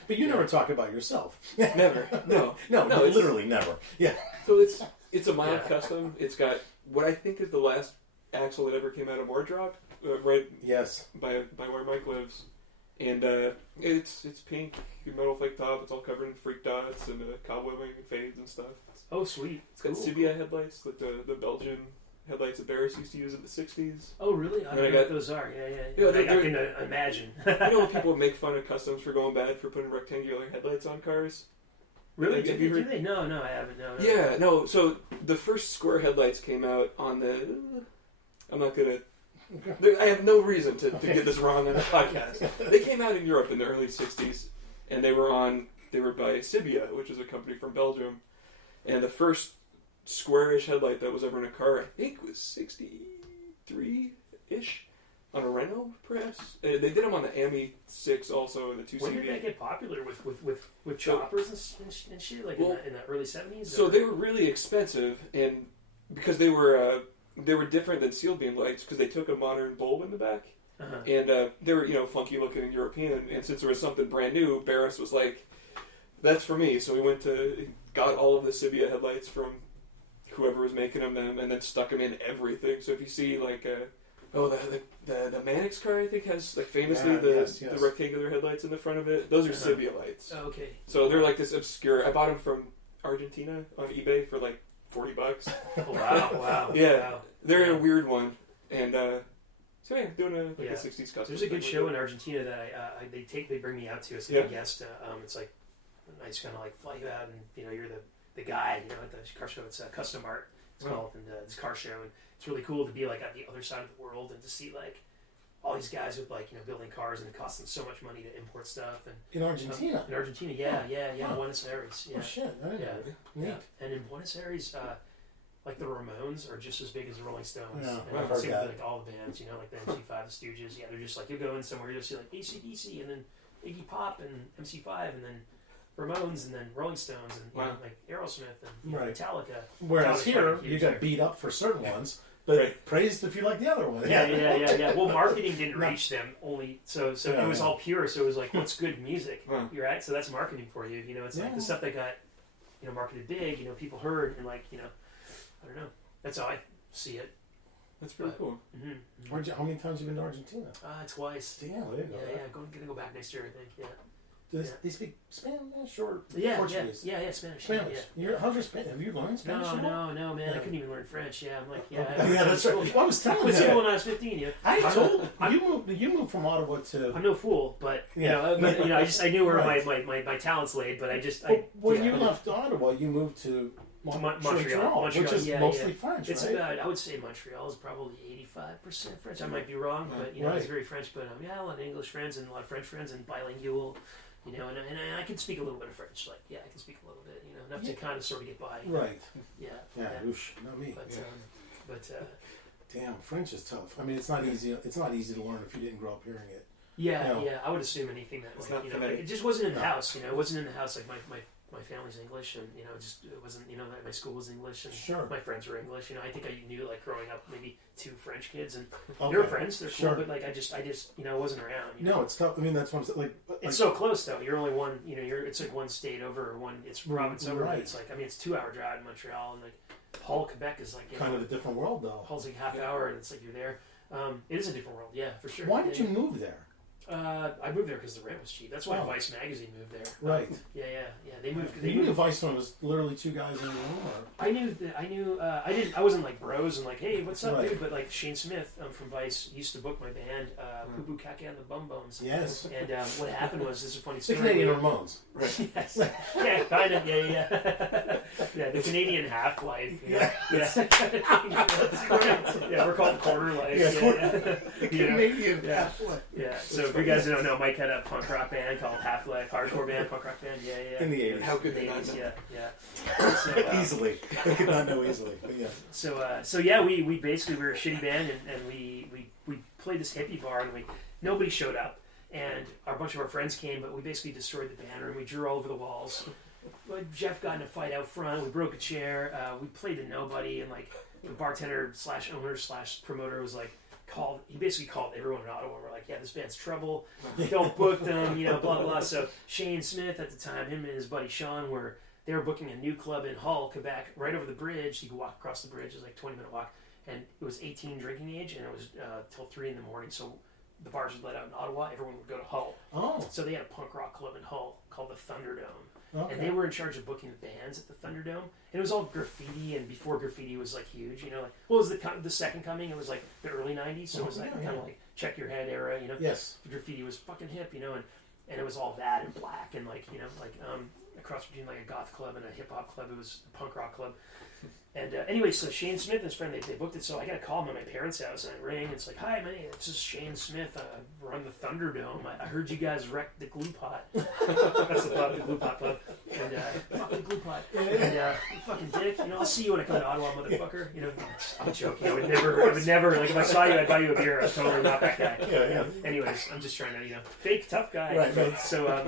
But you never talk about yourself. Never. No, literally never. Yeah. So it's a mild custom. It's got what I think is the last axle that ever came out of Wardrop, right? Yes. By where Mike lives, and it's pink metal flake top. It's all covered in freak dots and cobwebbing and fades and stuff. Oh sweet! It's got Cibia headlights, like the Belgian headlights that Barris used to use in the 60s. Oh, really? I don't know what those are. Yeah, I can imagine. You know when people make fun of customs for going bad for putting rectangular headlights on cars? Really? Do they? No, I haven't. No. Yeah, no. So the first square headlights came out on the... I'm not going to... I have no reason to get this wrong on a podcast. They came out in Europe in the early 60s, and they were by Cibia, which is a company from Belgium. And the first squarish headlight that was ever in a car, I think, was 63-ish on a Renault, perhaps. They did them on the AMI 6 also, in the 2CV. When did they get popular with choppers and shit, like in the early 70s? So they were really expensive, and because they were different than sealed beam lights, because they took a modern bulb in the back, and they were funky looking and European, and since there was something brand new, Barris was like, that's for me. So we got all of the Cibia headlights from whoever was making them, and then stuck them in everything. So if you see like the Mannix car, I think has like famously the rectangular headlights in the front of it. Those are Cibia lights. Oh, okay. So they're like this obscure. I bought them from Argentina on eBay for like $40. Oh, wow. Yeah, wow. They're a weird one, and so yeah, doing a 60s custom. There's a good show in Argentina that they bring me out to as a guest. It's like a nice kind of like fly you out, and you're the guy, at the car show. It's Kustom Art, it's called, and this car show, and it's really cool to be like at the other side of the world and to see like all these guys with like building cars, and it costs them so much money to import stuff. And in Argentina, in Buenos Aires. Yeah. Oh shit! Yeah. And in Buenos Aires, like the Ramones are just as big as the Rolling Stones. Yeah, and I've heard same that. with like all the bands, like the MC5, the Stooges. Yeah, they're just like, you'll go in somewhere, you'll see like AC/DC, and then Iggy Pop, and MC5, and then Ramones, and then Rolling Stones, and like Aerosmith, and Metallica. Whereas here, you got beat up for certain ones, but praised if you like the other one. Yeah. Well, marketing didn't reach them only, so it was all pure. So it was like, what's good music? You're right. So that's marketing for you. It's like the stuff that got marketed big. People heard, and like I don't know. That's how I see it. That's pretty cool. Mm-hmm. How many times have you been to Argentina? Twice. Damn, there you go. Yeah. Gonna go back next year, I think. Yeah. Do they speak Spanish or Portuguese? Yeah, Spanish. Yeah. How's your Spanish? Have you learned Spanish? No, man. I couldn't even learn French. Yeah, I'm like, that's right. Well, I was telling you. When I was 15, yeah. I told you moved from Ottawa to. I'm no fool, but I knew where my talents laid. But when you left Ottawa, you moved to Montreal, which is mostly French, it's right? about, I would say Montreal is probably 85% French. I might be wrong, but it's very French. But a lot of English friends and a lot of French friends and bilingual. And I can speak a little bit of French. Like, I can speak a little bit. Enough to kind of sort of get by. Right. Yeah. Oosh, not me. But damn, French is tough. I mean, it's not easy. It's not easy to learn if you didn't grow up hearing it. Yeah. I would assume anything that like, it just wasn't in the house. It wasn't in the house. Like my family's English, and it wasn't. My school was English, and my friends were English. I think I knew like growing up maybe 2 French kids, and they were friends. They're cool, but like I just wasn't around. No, it's tough. I mean, that's what I'm saying. Like it's so close though. You're only one. It's like one state over, or one. It's province over. But it's like it's 2-hour drive in Montreal, and like Hull, Quebec is like kind of a different world though. Hull's like half hour, and it's like you're there. It is a different world, for sure. Why did you move there? I moved there because the rent was cheap. That's why Vice magazine moved there. Right. They moved. You knew Vice when it was literally 2 guys in a room. Or? I knew. I wasn't like bros and like, hey, what's up, dude? But like Shane Smith from Vice used to book my band, Poo Poo Caca and the Bum Bums. Yes. And what happened was, this is a funny story. The Canadian Ramones. Right. Yes. Yeah, kind of. Yeah. The Canadian Half Life. Yeah. Yeah, we're called Quarter Life. The Canadian Half Life. Yeah. So if you guys don't know, Mike had a punk rock band called Half Life, hardcore band, punk rock band. Yeah. In the 80s. How could they not know? Yeah. So, easily. They could not know easily. But yeah. So we basically were a shitty band, and we played this hippie bar, and nobody showed up, and a bunch of our friends came, but we basically destroyed the banner, and we drew all over the walls. Jeff got in a fight out front. We broke a chair. We played to nobody, and like the bartender / owner / promoter was like. He basically called everyone in Ottawa. We're like, this band's trouble. Don't book them, blah, blah. So Shane Smith at the time, him and his buddy Sean they were booking a new club in Hull, Quebec, right over the bridge. You could walk across the bridge. It was like a 20-minute walk. And it was 18 drinking age, and it was till 3 in the morning. So the bars would let out in Ottawa. Everyone would go to Hull. Oh. So they had a punk rock club in Hull called the Thunderdome. Okay. And they were in charge of booking the bands at the Thunderdome. And it was all graffiti, and before graffiti was like huge, it was the second coming. It was like the early 90s, so it was like kind of like check your head era, Yes. The graffiti was fucking hip, and it was all that and black, and like, a cross between like a goth club and a hip hop club. It was a punk rock club. And anyway, so Shane Smith and his friend, they booked it. So I got a call at my parents' house, and I ring. It's like, hi, this is Shane Smith. Run the Thunderdome. I heard you guys wrecked the Glue Pot. That's the pub, the Glue Pot pub. And fuck the Glue Pot. And you fucking dick. I'll see you when I come to Ottawa, motherfucker. I'm joking. I would never. Like if I saw you, I'd buy you a beer. I'm totally not that guy. Yeah. Anyways, I'm just trying to, fake tough guy. Right. So.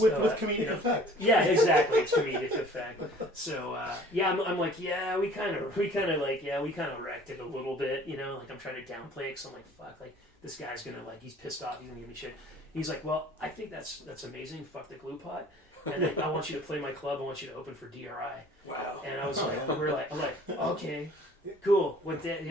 With comedic effect. Yeah, exactly. It's comedic effect. So I'm like, we kind of wrecked it a little bit, like I'm trying to downplay it, because I'm like, fuck, like this guy's gonna he's pissed off, he's gonna give me shit. He's like, well, I think that's amazing. Fuck the Glue Pot, and I want you to play my club. I want you to open for DRI. Wow. And I was like, I'm like, okay, cool. What that,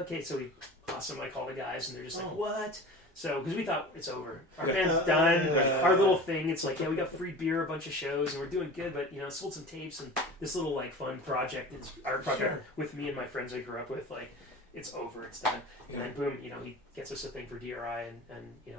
okay. So we awesome. I call the guys, and they're just like, what? So, because we thought it's over. Our band's done. Our little thing, it's like, we got free beer, a bunch of shows, and we're doing good, but, sold some tapes, and this little, fun project, art project with me and my friends I grew up with, it's over, it's done. And then, boom, he gets us a thing for DRI, and we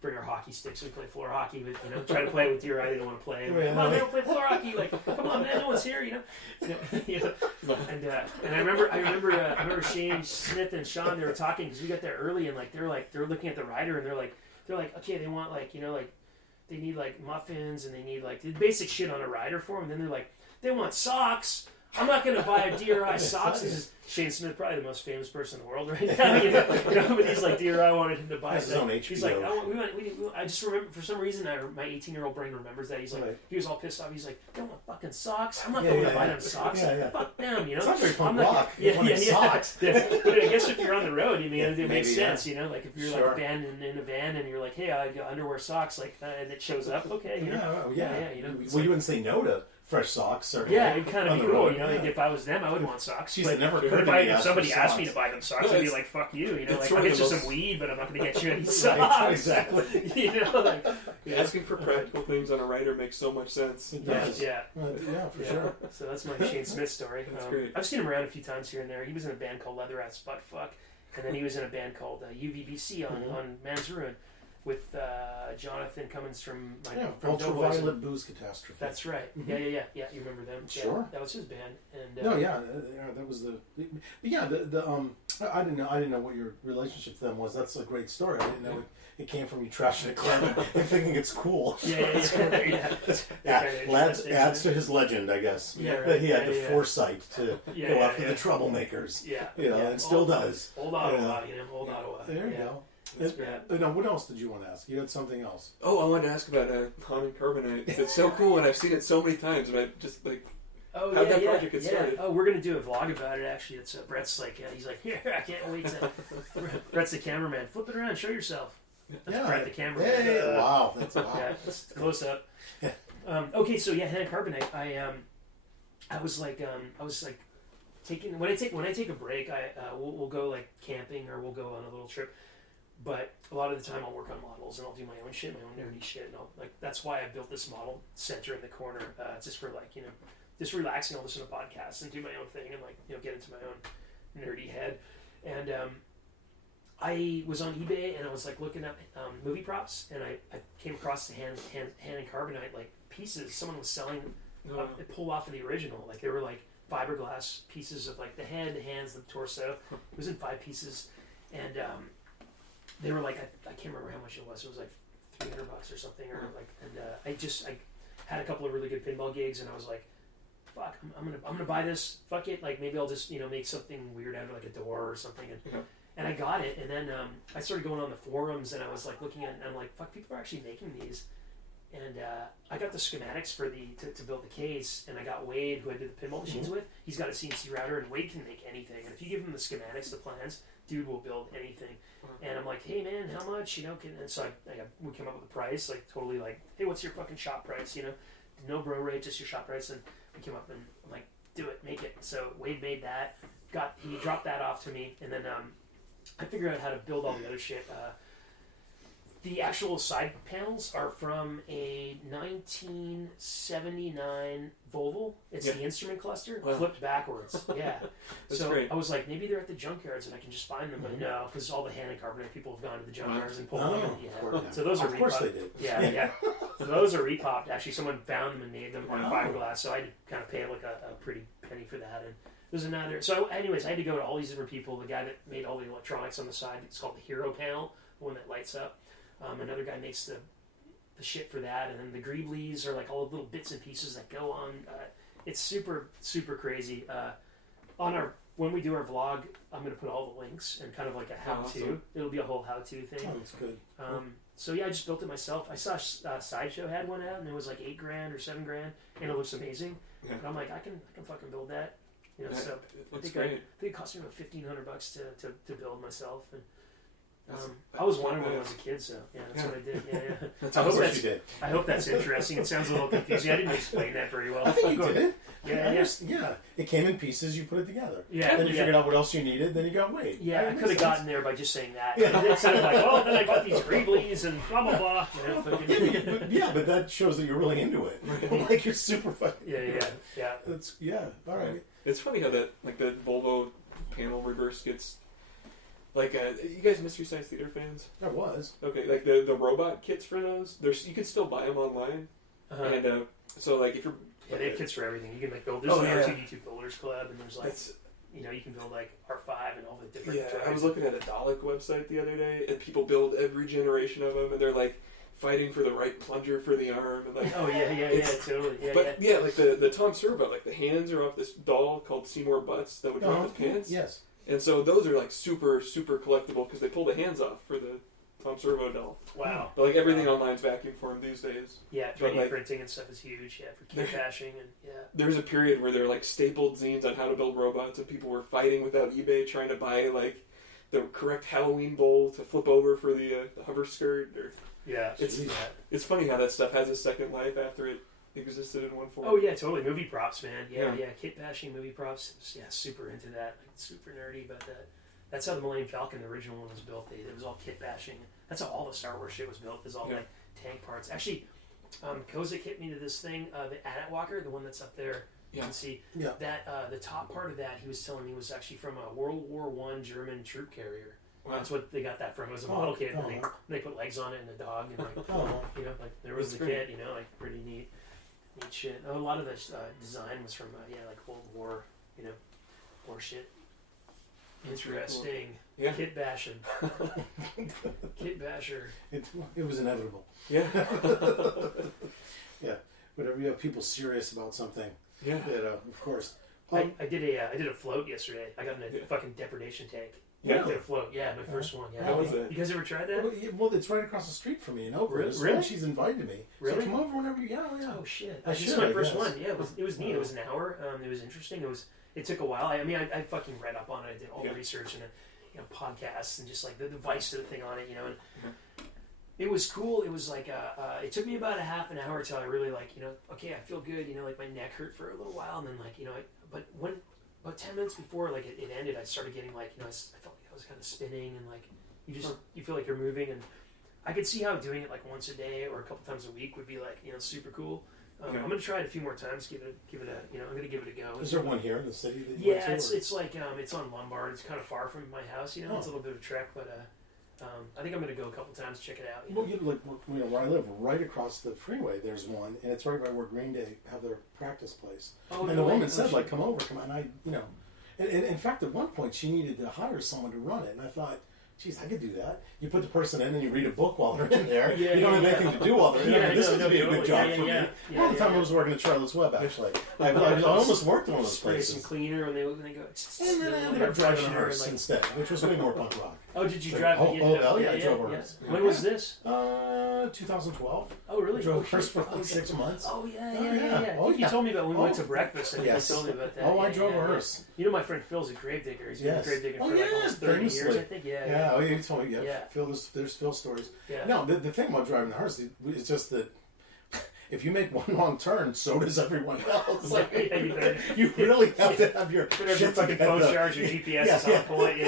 bring our hockey sticks, we play floor hockey, but, try to play with DRI, they don't want to play. Come on, they don't play floor hockey, come on, man, no one's here, And I remember Shane Smith and Sean, they were talking, because we got there early, and they were looking at the rider, and they're like, okay, they want they need muffins, and they need the basic shit on a rider for them, and then they're like, they want socks. I'm not going to buy a DRI socks. This is Shane Smith, probably the most famous person in the world right now. But he's like, DRI wanted him to buy his own HBO. He's like, I just remember, for some reason, my 18-year-old brain remembers that. He's like, he was all pissed off. He's like, they want fucking socks. I'm not going to buy them socks. Fuck them, It's not very punk rock. Socks. But I guess if you're on the road, it makes sense, Like if you're Sure. a band in a van, and you're like, hey, I got underwear socks, and it shows up, okay, Well, you It's wouldn't say no to fresh socks, or it'd kind of be cool, If I was them, I would want socks. Jeez, it never but if somebody asked me to socks. buy them socks, I'd be like, "Fuck you," I'll one get you of the some weed, but I'm not going to get you any socks. Exactly. Asking for practical things on a writer makes so much sense. It does. Yeah, for sure. So that's my Shane Smith story. That's great. I've seen him around a few times here and there. He was in a band called Leather Rats Butt Fuck, and then he was in a band called UVBC on Man's Ruin, with Jonathan Cummins from from Ultraviolet Booze Catastrophe. That's right. Mm-hmm. Yeah. You remember them? Sure. Yeah, that was his band. And that was the. But yeah, I didn't know what your relationship to them was. That's a great story. I didn't know it came from you trashing a club and thinking it's cool. Adds to his legend, I guess. Yeah, right. That he had the foresight to go after the troublemakers. And still does. Old Ottawa, Old Ottawa. There you go. Now, what else did you want to ask? You had something else. Oh, I wanted to ask about Haunted Carbonite. It's so cool, and I've seen it so many times, but I just how'd that project get started? Oh, we're gonna do a vlog about it. Actually, it's Brett's like he's like, here, I can't wait to. Brett's the cameraman. Flip it around, show yourself. That's Brett the cameraman. Hey, wow, that's wow. Yeah, close up. Okay, so Haunted Carbonite. I was like taking when I take a break, we'll go like camping or we'll go on a little trip. But a lot of the time I'll work on models and I'll do my own shit, my own nerdy shit. And that's why I built this model center in the corner, just for just relaxing. I'll listen to podcasts and do my own thing and get into my own nerdy head. And I was on eBay and I was like looking up movie props and I came across the hand and carbonite pieces. Someone was selling it pulled off of the original. They were fiberglass pieces of the head, the hands, the torso. It was in 5 pieces, and they were I can't remember how much it was. It was $300 or something, and I had a couple of really good pinball gigs, and I was like, fuck, I'm gonna buy this. Fuck it, maybe I'll just make something weird out of a door or something, and I got it, and then I started going on the forums, and I was looking at it, and I'm like, fuck, people are actually making these. And I got the schematics for to build the case, and I got Wade, who I did the pinball machines with. He's got a CNC router, and Wade can make anything. And if you give him the schematics, the plans, dude will build anything. And I'm like, hey man, how much? And so we came up with a price, totally hey, what's your fucking shop price? No bro rate, just your shop price. And we came up and I'm like, do it, make it. So Wade made that. He dropped that off to me, and then I figured out how to build all the other shit. The actual side panels are from a 1979 Volvo. It's the instrument cluster, flipped backwards. Yeah. So great. I was like, maybe they're at the junkyards and I can just find them, but no, because all the hand and carbonate people have gone to the junkyards and pulled them. So those are of course they did. Yeah. So those are repopped. Actually, someone found them and made them on fiberglass. So I had to kind of pay a pretty penny for that. And there's another. So, anyways, I had to go to all these different people. The guy that made all the electronics on the side, it's called the Hero Panel, the one that lights up. Another guy makes the shit for that, and then the greeblies are all the little bits and pieces that go on. It's super, super crazy. When we do our vlog, I'm going to put all the links and kind of a how-to. Awesome. It'll be a whole how-to thing. Oh, that's good. So I just built it myself. I saw Sideshow had one out, and it was $8,000 or $7,000, and it looks amazing. Yeah. But I'm like, I can fucking build that. So I think it cost me about $1,500 to build myself. And I was wondering when I was a kid, so that's what I did. Yeah. That's what you did. I hope that's interesting. It sounds a little confusing. I didn't explain that very well. I think you did. Yeah. It came in pieces. You put it together. Yeah. Then you figured out what else you needed. Then you got Wade. Yeah, I could have gotten there by just saying that. Instead of then I got these greeblies and blah blah blah. But that shows that you're really into it. You're super fun. Yeah. That's all right. It's funny how that the Volvo panel reverse gets. You guys Mystery Science Theater fans? I was. Okay, the robot kits for those, you can still buy them online. And so if you're... Yeah, they have kits for everything. You can build... There's an R2-D2 Builders Club, and there's you can build R5 and all the different... Yeah, I was looking at a Dalek website the other day, and people build every generation of them, and they're fighting for the right plunger for the arm. And totally. The Tom Servo, the hands are off this doll called Seymour Butts that would drop his pants. Yes. And so those are super, super collectible because they pull the hands off for the Tom Servo doll. Wow. But everything online's vacuum formed these days. Yeah, 3D printing and stuff is huge. Yeah, for kit bashing and There's a period where they're stapled zines on how to build robots, and people were fighting without eBay trying to buy the correct Halloween bowl to flip over for the hover skirt. It's funny how that stuff has a second life after it existed in one form. Oh yeah, totally. Movie props, man. Yeah. Kit bashing, movie props. Super into that. Super nerdy about that. That's how the Millennium Falcon, the original one, was built. It was all kit bashing. That's how all the Star Wars shit was built. It's all tank parts. Actually, Kozik hit me to this thing, the Anet Walker, the one that's up there. You can see that the top part of that he was telling me was actually from a World War I German troop carrier. Wow. That's what they got that from. It was a model kit, and they put legs on it and a dog, and like like there was the kit, like pretty neat shit. A lot of the design was from like World War, war shit. Interesting. Cool. Yeah. Kit bashing. Kit basher. It was inevitable. Yeah. Yeah. Whenever you have people serious about something, of course. I did a float yesterday. I got in a fucking depredation tank. Yeah. I did a float. Yeah, my first one. Yeah. How was it? You guys ever tried that? Well, it's right across the street from me in Oakland. Really? She's invited me. Really? So come over whenever you. Yeah. Oh shit! I This is should, my I first guess. one. Yeah, it was neat. It was an hour. It was interesting. It took a while. I fucking read up on it. I did all the research and podcasts and just like the device to the thing on it. And it was cool. It was like it took me about a half an hour till I really okay, I feel good. Like my neck hurt for a little while, and then but when about 10 minutes before it ended, I started getting I felt like I was kind of spinning and you feel like you're moving, and I could see how doing it once a day or a couple times a week would be super cool. I'm gonna try it a few more times. Give it I'm gonna give it a go. Is there one here in the city? That Yeah, it's on Lombard. It's kind of far from my house. It's a little bit of a trek, but I think I'm gonna go a couple times, check it out. Well, where I live, right across the freeway, there's one, and it's right by where Green Day have their practice place. Oh, and the woman said, come over, come on. And in fact, at one point, she needed to hire someone to run it, and I thought, geez, I could do that. You put the person in and you read a book while they're in there. You don't have anything to do while they're in there. This would be a good job for me. All the time I was working at Charlotte's Web, actually. I almost worked in one of those Spray places. some cleaner and they go. And then I ended up driving a hearse instead, which was way more punk rock. Oh, did you drive? I drove a hearse. When was this? 2012. Oh, really? I drove a hearse for 6 months. Oh, yeah. I think you told me about when we went to breakfast and you told me about that. Oh, I drove a hearse. My friend Phil's a gravedigger. He's been a gravedigger for almost 30 years, I think. Yeah, he told me, Phil, there's Phil stories. Yeah. No, the thing about driving a hearse is just that if you make one wrong turn, so does everyone else. You really have to have your fucking phone charge, your GPS is on point.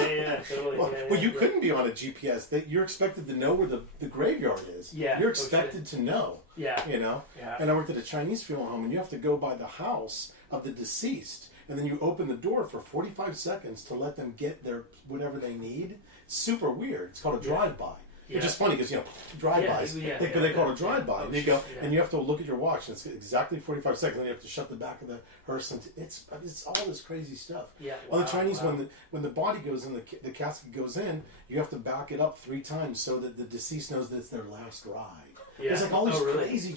Totally. Well, you couldn't be on a GPS. You're expected to know where the graveyard is. Yeah. You're expected to know. Yeah. Yeah. And I worked at a Chinese funeral home, and you have to go by the house of the deceased, and then you open the door for 45 seconds to let them get their whatever they need. It's super weird. It's called a drive-by. Which is funny because drive-bys. They call it a drive-by. And you go and you have to look at your watch, and it's exactly 45 seconds. And you have to shut the back of the hearse, and it's all this crazy stuff. Yeah. On the Chinese, when the body goes in, the casket goes in, you have to back it up 3 times so that the deceased knows that it's their last ride. Yeah. It's all these crazy.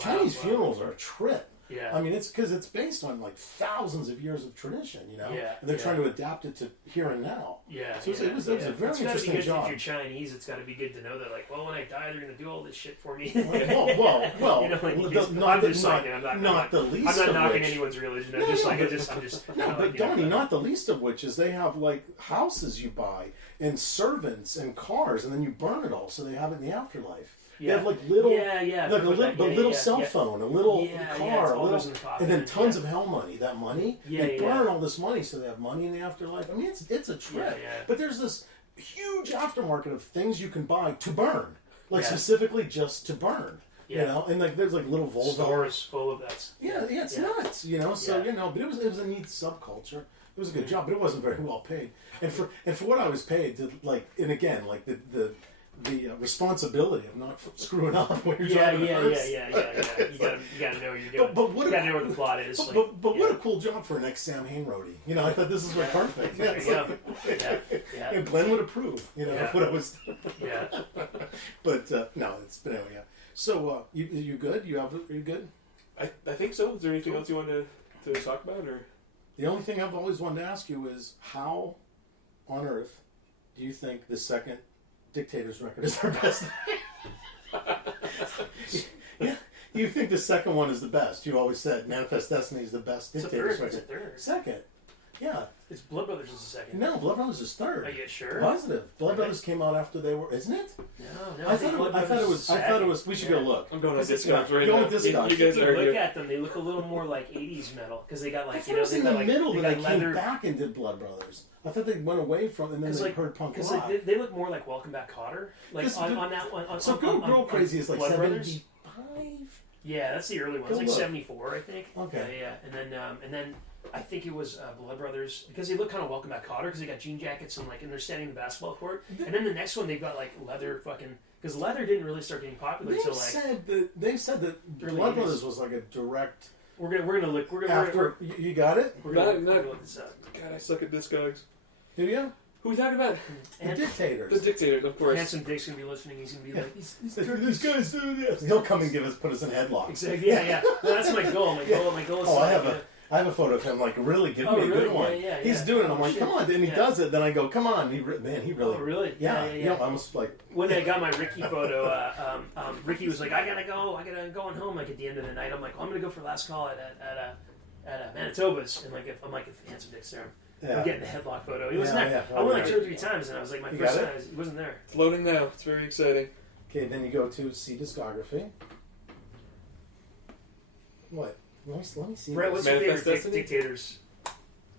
Chinese funerals are a trip. Yeah. I mean, it's because it's based on thousands of years of tradition, Yeah. And they're trying to adapt it to here and now. Yeah. So it was a very interesting job. If you're Chinese, it's got to be good to know that, when I die, they're going to do all this shit for me. well, I'm just saying. I'm not knocking which, anyone's religion. I'm just. No, but Donny, not the least of which is they have houses you buy and servants and cars, and then you burn it all, so they have it in the afterlife. They have little cell phone, a little car, and then tons of hell money. That money, they burn all this money, so they have money in the afterlife. I mean, it's a trip. But there's this huge aftermarket of things you can buy to burn, specifically just to burn. And there's little Volvo stores full of that. It's nuts. So but it was a neat subculture. It was a good job, but it wasn't very well paid. And for what I was paid, the responsibility of not screwing up when you're driving a hearse. You gotta know what you're doing. But you gotta know what the plot is. But what a cool job for an ex-Sam Hain roadie. I thought this is perfect. And Glenn would approve. Of what I was. But no, but anyway, So you good? Are you good? I think so. Is there anything else you want to talk about, or? The only thing I've always wanted to ask you is how on earth do you think the second Dictator's record is our best? You think the second one is the best? You always said Manifest Destiny is the best Dictator's record. It's a third. Second. Yeah. It's Blood Brothers is the second. No, Blood Brothers is third. Are you sure? Positive. Blood Brothers came out after they were, isn't it? No. I thought it was. We should go look. I'm going with this guy right now. Go with this guy. If you look at them, they look a little more like 80s metal because they got it was in the middle that they came back and did Blood Brothers. I thought they went away from and then they heard punk rock. They look more like Welcome Back, Kotter. On that one. So Girl Crazy is like 75. Yeah, that's the early one. It's like 74, I think. Okay. And then I think it was Blood Brothers, because they look kind of Welcome Back Kotter, because they got jean jackets and they're standing in the basketball court. And then the next one they've got leather fucking, because leather didn't really start getting popular until they said that Blood Brothers was a direct. We're gonna look. You got it. We're gonna look this up. God, I suck at Discogs. Do you? Who are we talking about? The Dictators. The Dictators, of course. Handsome Dick's gonna be listening. He's gonna be like, these guys do this. He'll come and put us in headlocks. Exactly. Yeah. Well, that's my goal. My goal is. Oh, I have a photo of him really give me a good one. Yeah, He's doing it. I'm like, come on, and he does it. Then I go, come on. He really. Oh, really? Yeah. You know, I almost when I got my Ricky photo, Ricky was like, I gotta go on home at the end of the night. I'm like, I'm gonna go for last call at Manitoba's, and I'm like, if Handsome Dick's there, I'm getting the headlock photo. He wasn't there. I went 2 or 3 times, and I was like, my first time, he wasn't there. It's loading now. It's very exciting. Okay, then you go to see discography. What? Let me see. Brett, what's your favorite Dictators?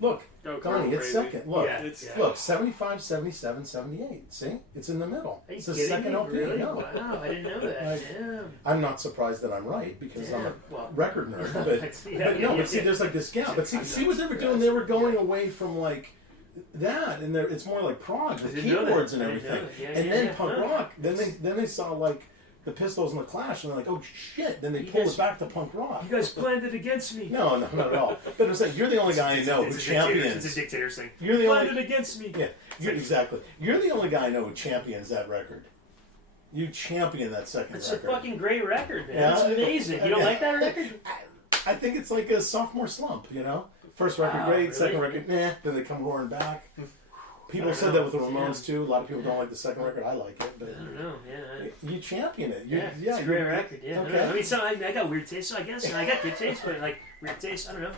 Look, Donny, it's second. Look, look, 75, 77, 78. See? It's in the middle. Are you it's the kidding second me? LP. Really? No. Wow, I didn't know that. Damn. I'm not surprised that I'm right because I'm a record nerd. But see, there's this gap. But see what they were doing? They were going away from that, and it's more like prog with keyboards and everything. And then punk rock. Then they saw the Pistols and the Clash, and they're like, oh shit! Then they pulled it back to punk rock. You guys planned it against me. No, not at all. But it's you're the only guy I know who champions. It's a Dictators thing. You're the planned it against me. Yeah, exactly. You're the only guy I know who champions that record. You champion that second record. It's a fucking great record, man. Yeah? It's amazing. You don't like that record? I think it's like a sophomore slump, First record great, really? Second record, nah. Then they come roaring back. People said that with the Ramones too. A lot of people don't like the second record. I like it, but I don't know. Yeah, you champion it. It's a great record. Yeah, okay. I mean, I got weird taste, so I guess I got good taste, but weird taste. I don't know.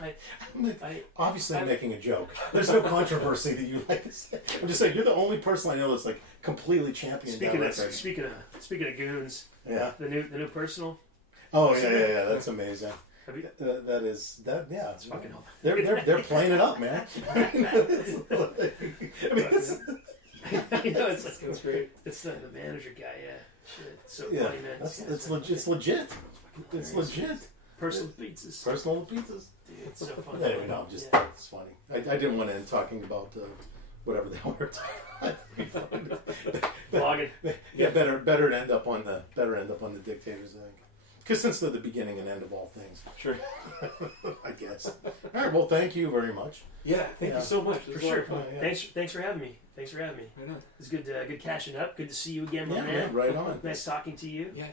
I'm making a joke. There's no controversy that you like to say. I'm just saying you're the only person I know that's completely championed that record. Speaking of goons, yeah, the new Personal. Oh yeah. That's amazing. Yeah. It's fucking awful. They're playing it up, man. It's great. It's the manager guy, Shit, it's so funny, man. It's legit. It's legit. Personal pizzas. Dude, it's so funny. Anyway, no, it's funny. I didn't want to end talking about whatever the hell we were talking about. Vlogging. Yeah, better to end up on the Dictators, I think. Because since they're the beginning and end of all things. Sure. I guess. All right, well, thank you very much. Yeah, thank you so much. For sure. Thanks for having me. Right on. It's good catching up. Good to see you again, my man. Yeah, right on. Nice talking to you. Yeah.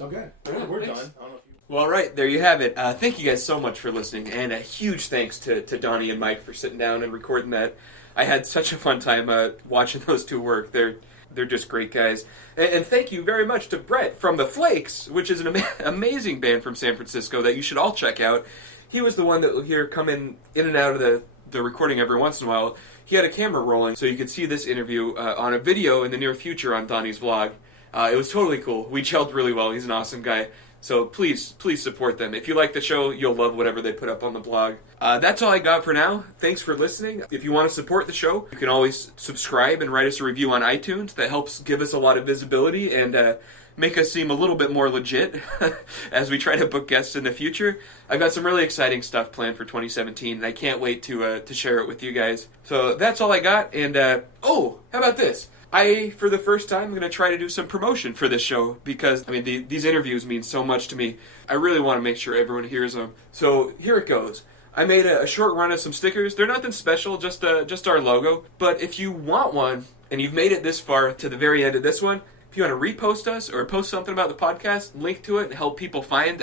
Okay. Right, we're thanks. done. I don't know if you... Well, all right, there you have it. Thank you guys so much for listening, and a huge thanks to Donny and Mike for sitting down and recording that. I had such a fun time watching those two work. They're just great guys. And thank you very much to Brett from The Flakes, which is an amazing band from San Francisco that you should all check out. He was the one that will come in and out of the recording every once in a while. He had a camera rolling, so you could see this interview on a video in the near future on Donny's vlog. It was totally cool. We gelled really well. He's an awesome guy. So please support them. If you like the show, you'll love whatever they put up on the blog. That's all I got for now. Thanks for listening. If you want to support the show, you can always subscribe and write us a review on iTunes. That helps give us a lot of visibility and make us seem a little bit more legit as we try to book guests in the future. I've got some really exciting stuff planned for 2017, and I can't wait to share it with you guys. So that's all I got. And how about this? For the first time, I'm going to try to do some promotion for this show because, these interviews mean so much to me. I really want to make sure everyone hears them. So here it goes. I made a short run of some stickers. They're nothing special, just our logo. But if you want one, and you've made it this far to the very end of this one, if you want to repost us or post something about the podcast, link to it and help people find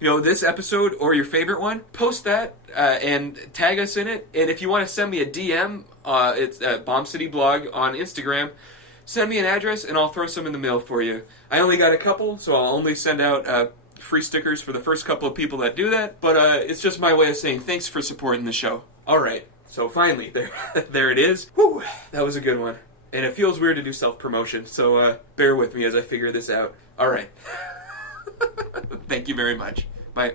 this episode or your favorite one, post that and tag us in it. And if you want to send me a DM, it's at Bomb City Blog on Instagram. Send me an address and I'll throw some in the mail for you. I only got a couple, so I'll only send out free stickers for the first couple of people that do that. But it's just my way of saying thanks for supporting the show. All right, so finally, there it is. Whew, that was a good one. And it feels weird to do self-promotion, so bear with me as I figure this out. All right. Thank you very much. Bye.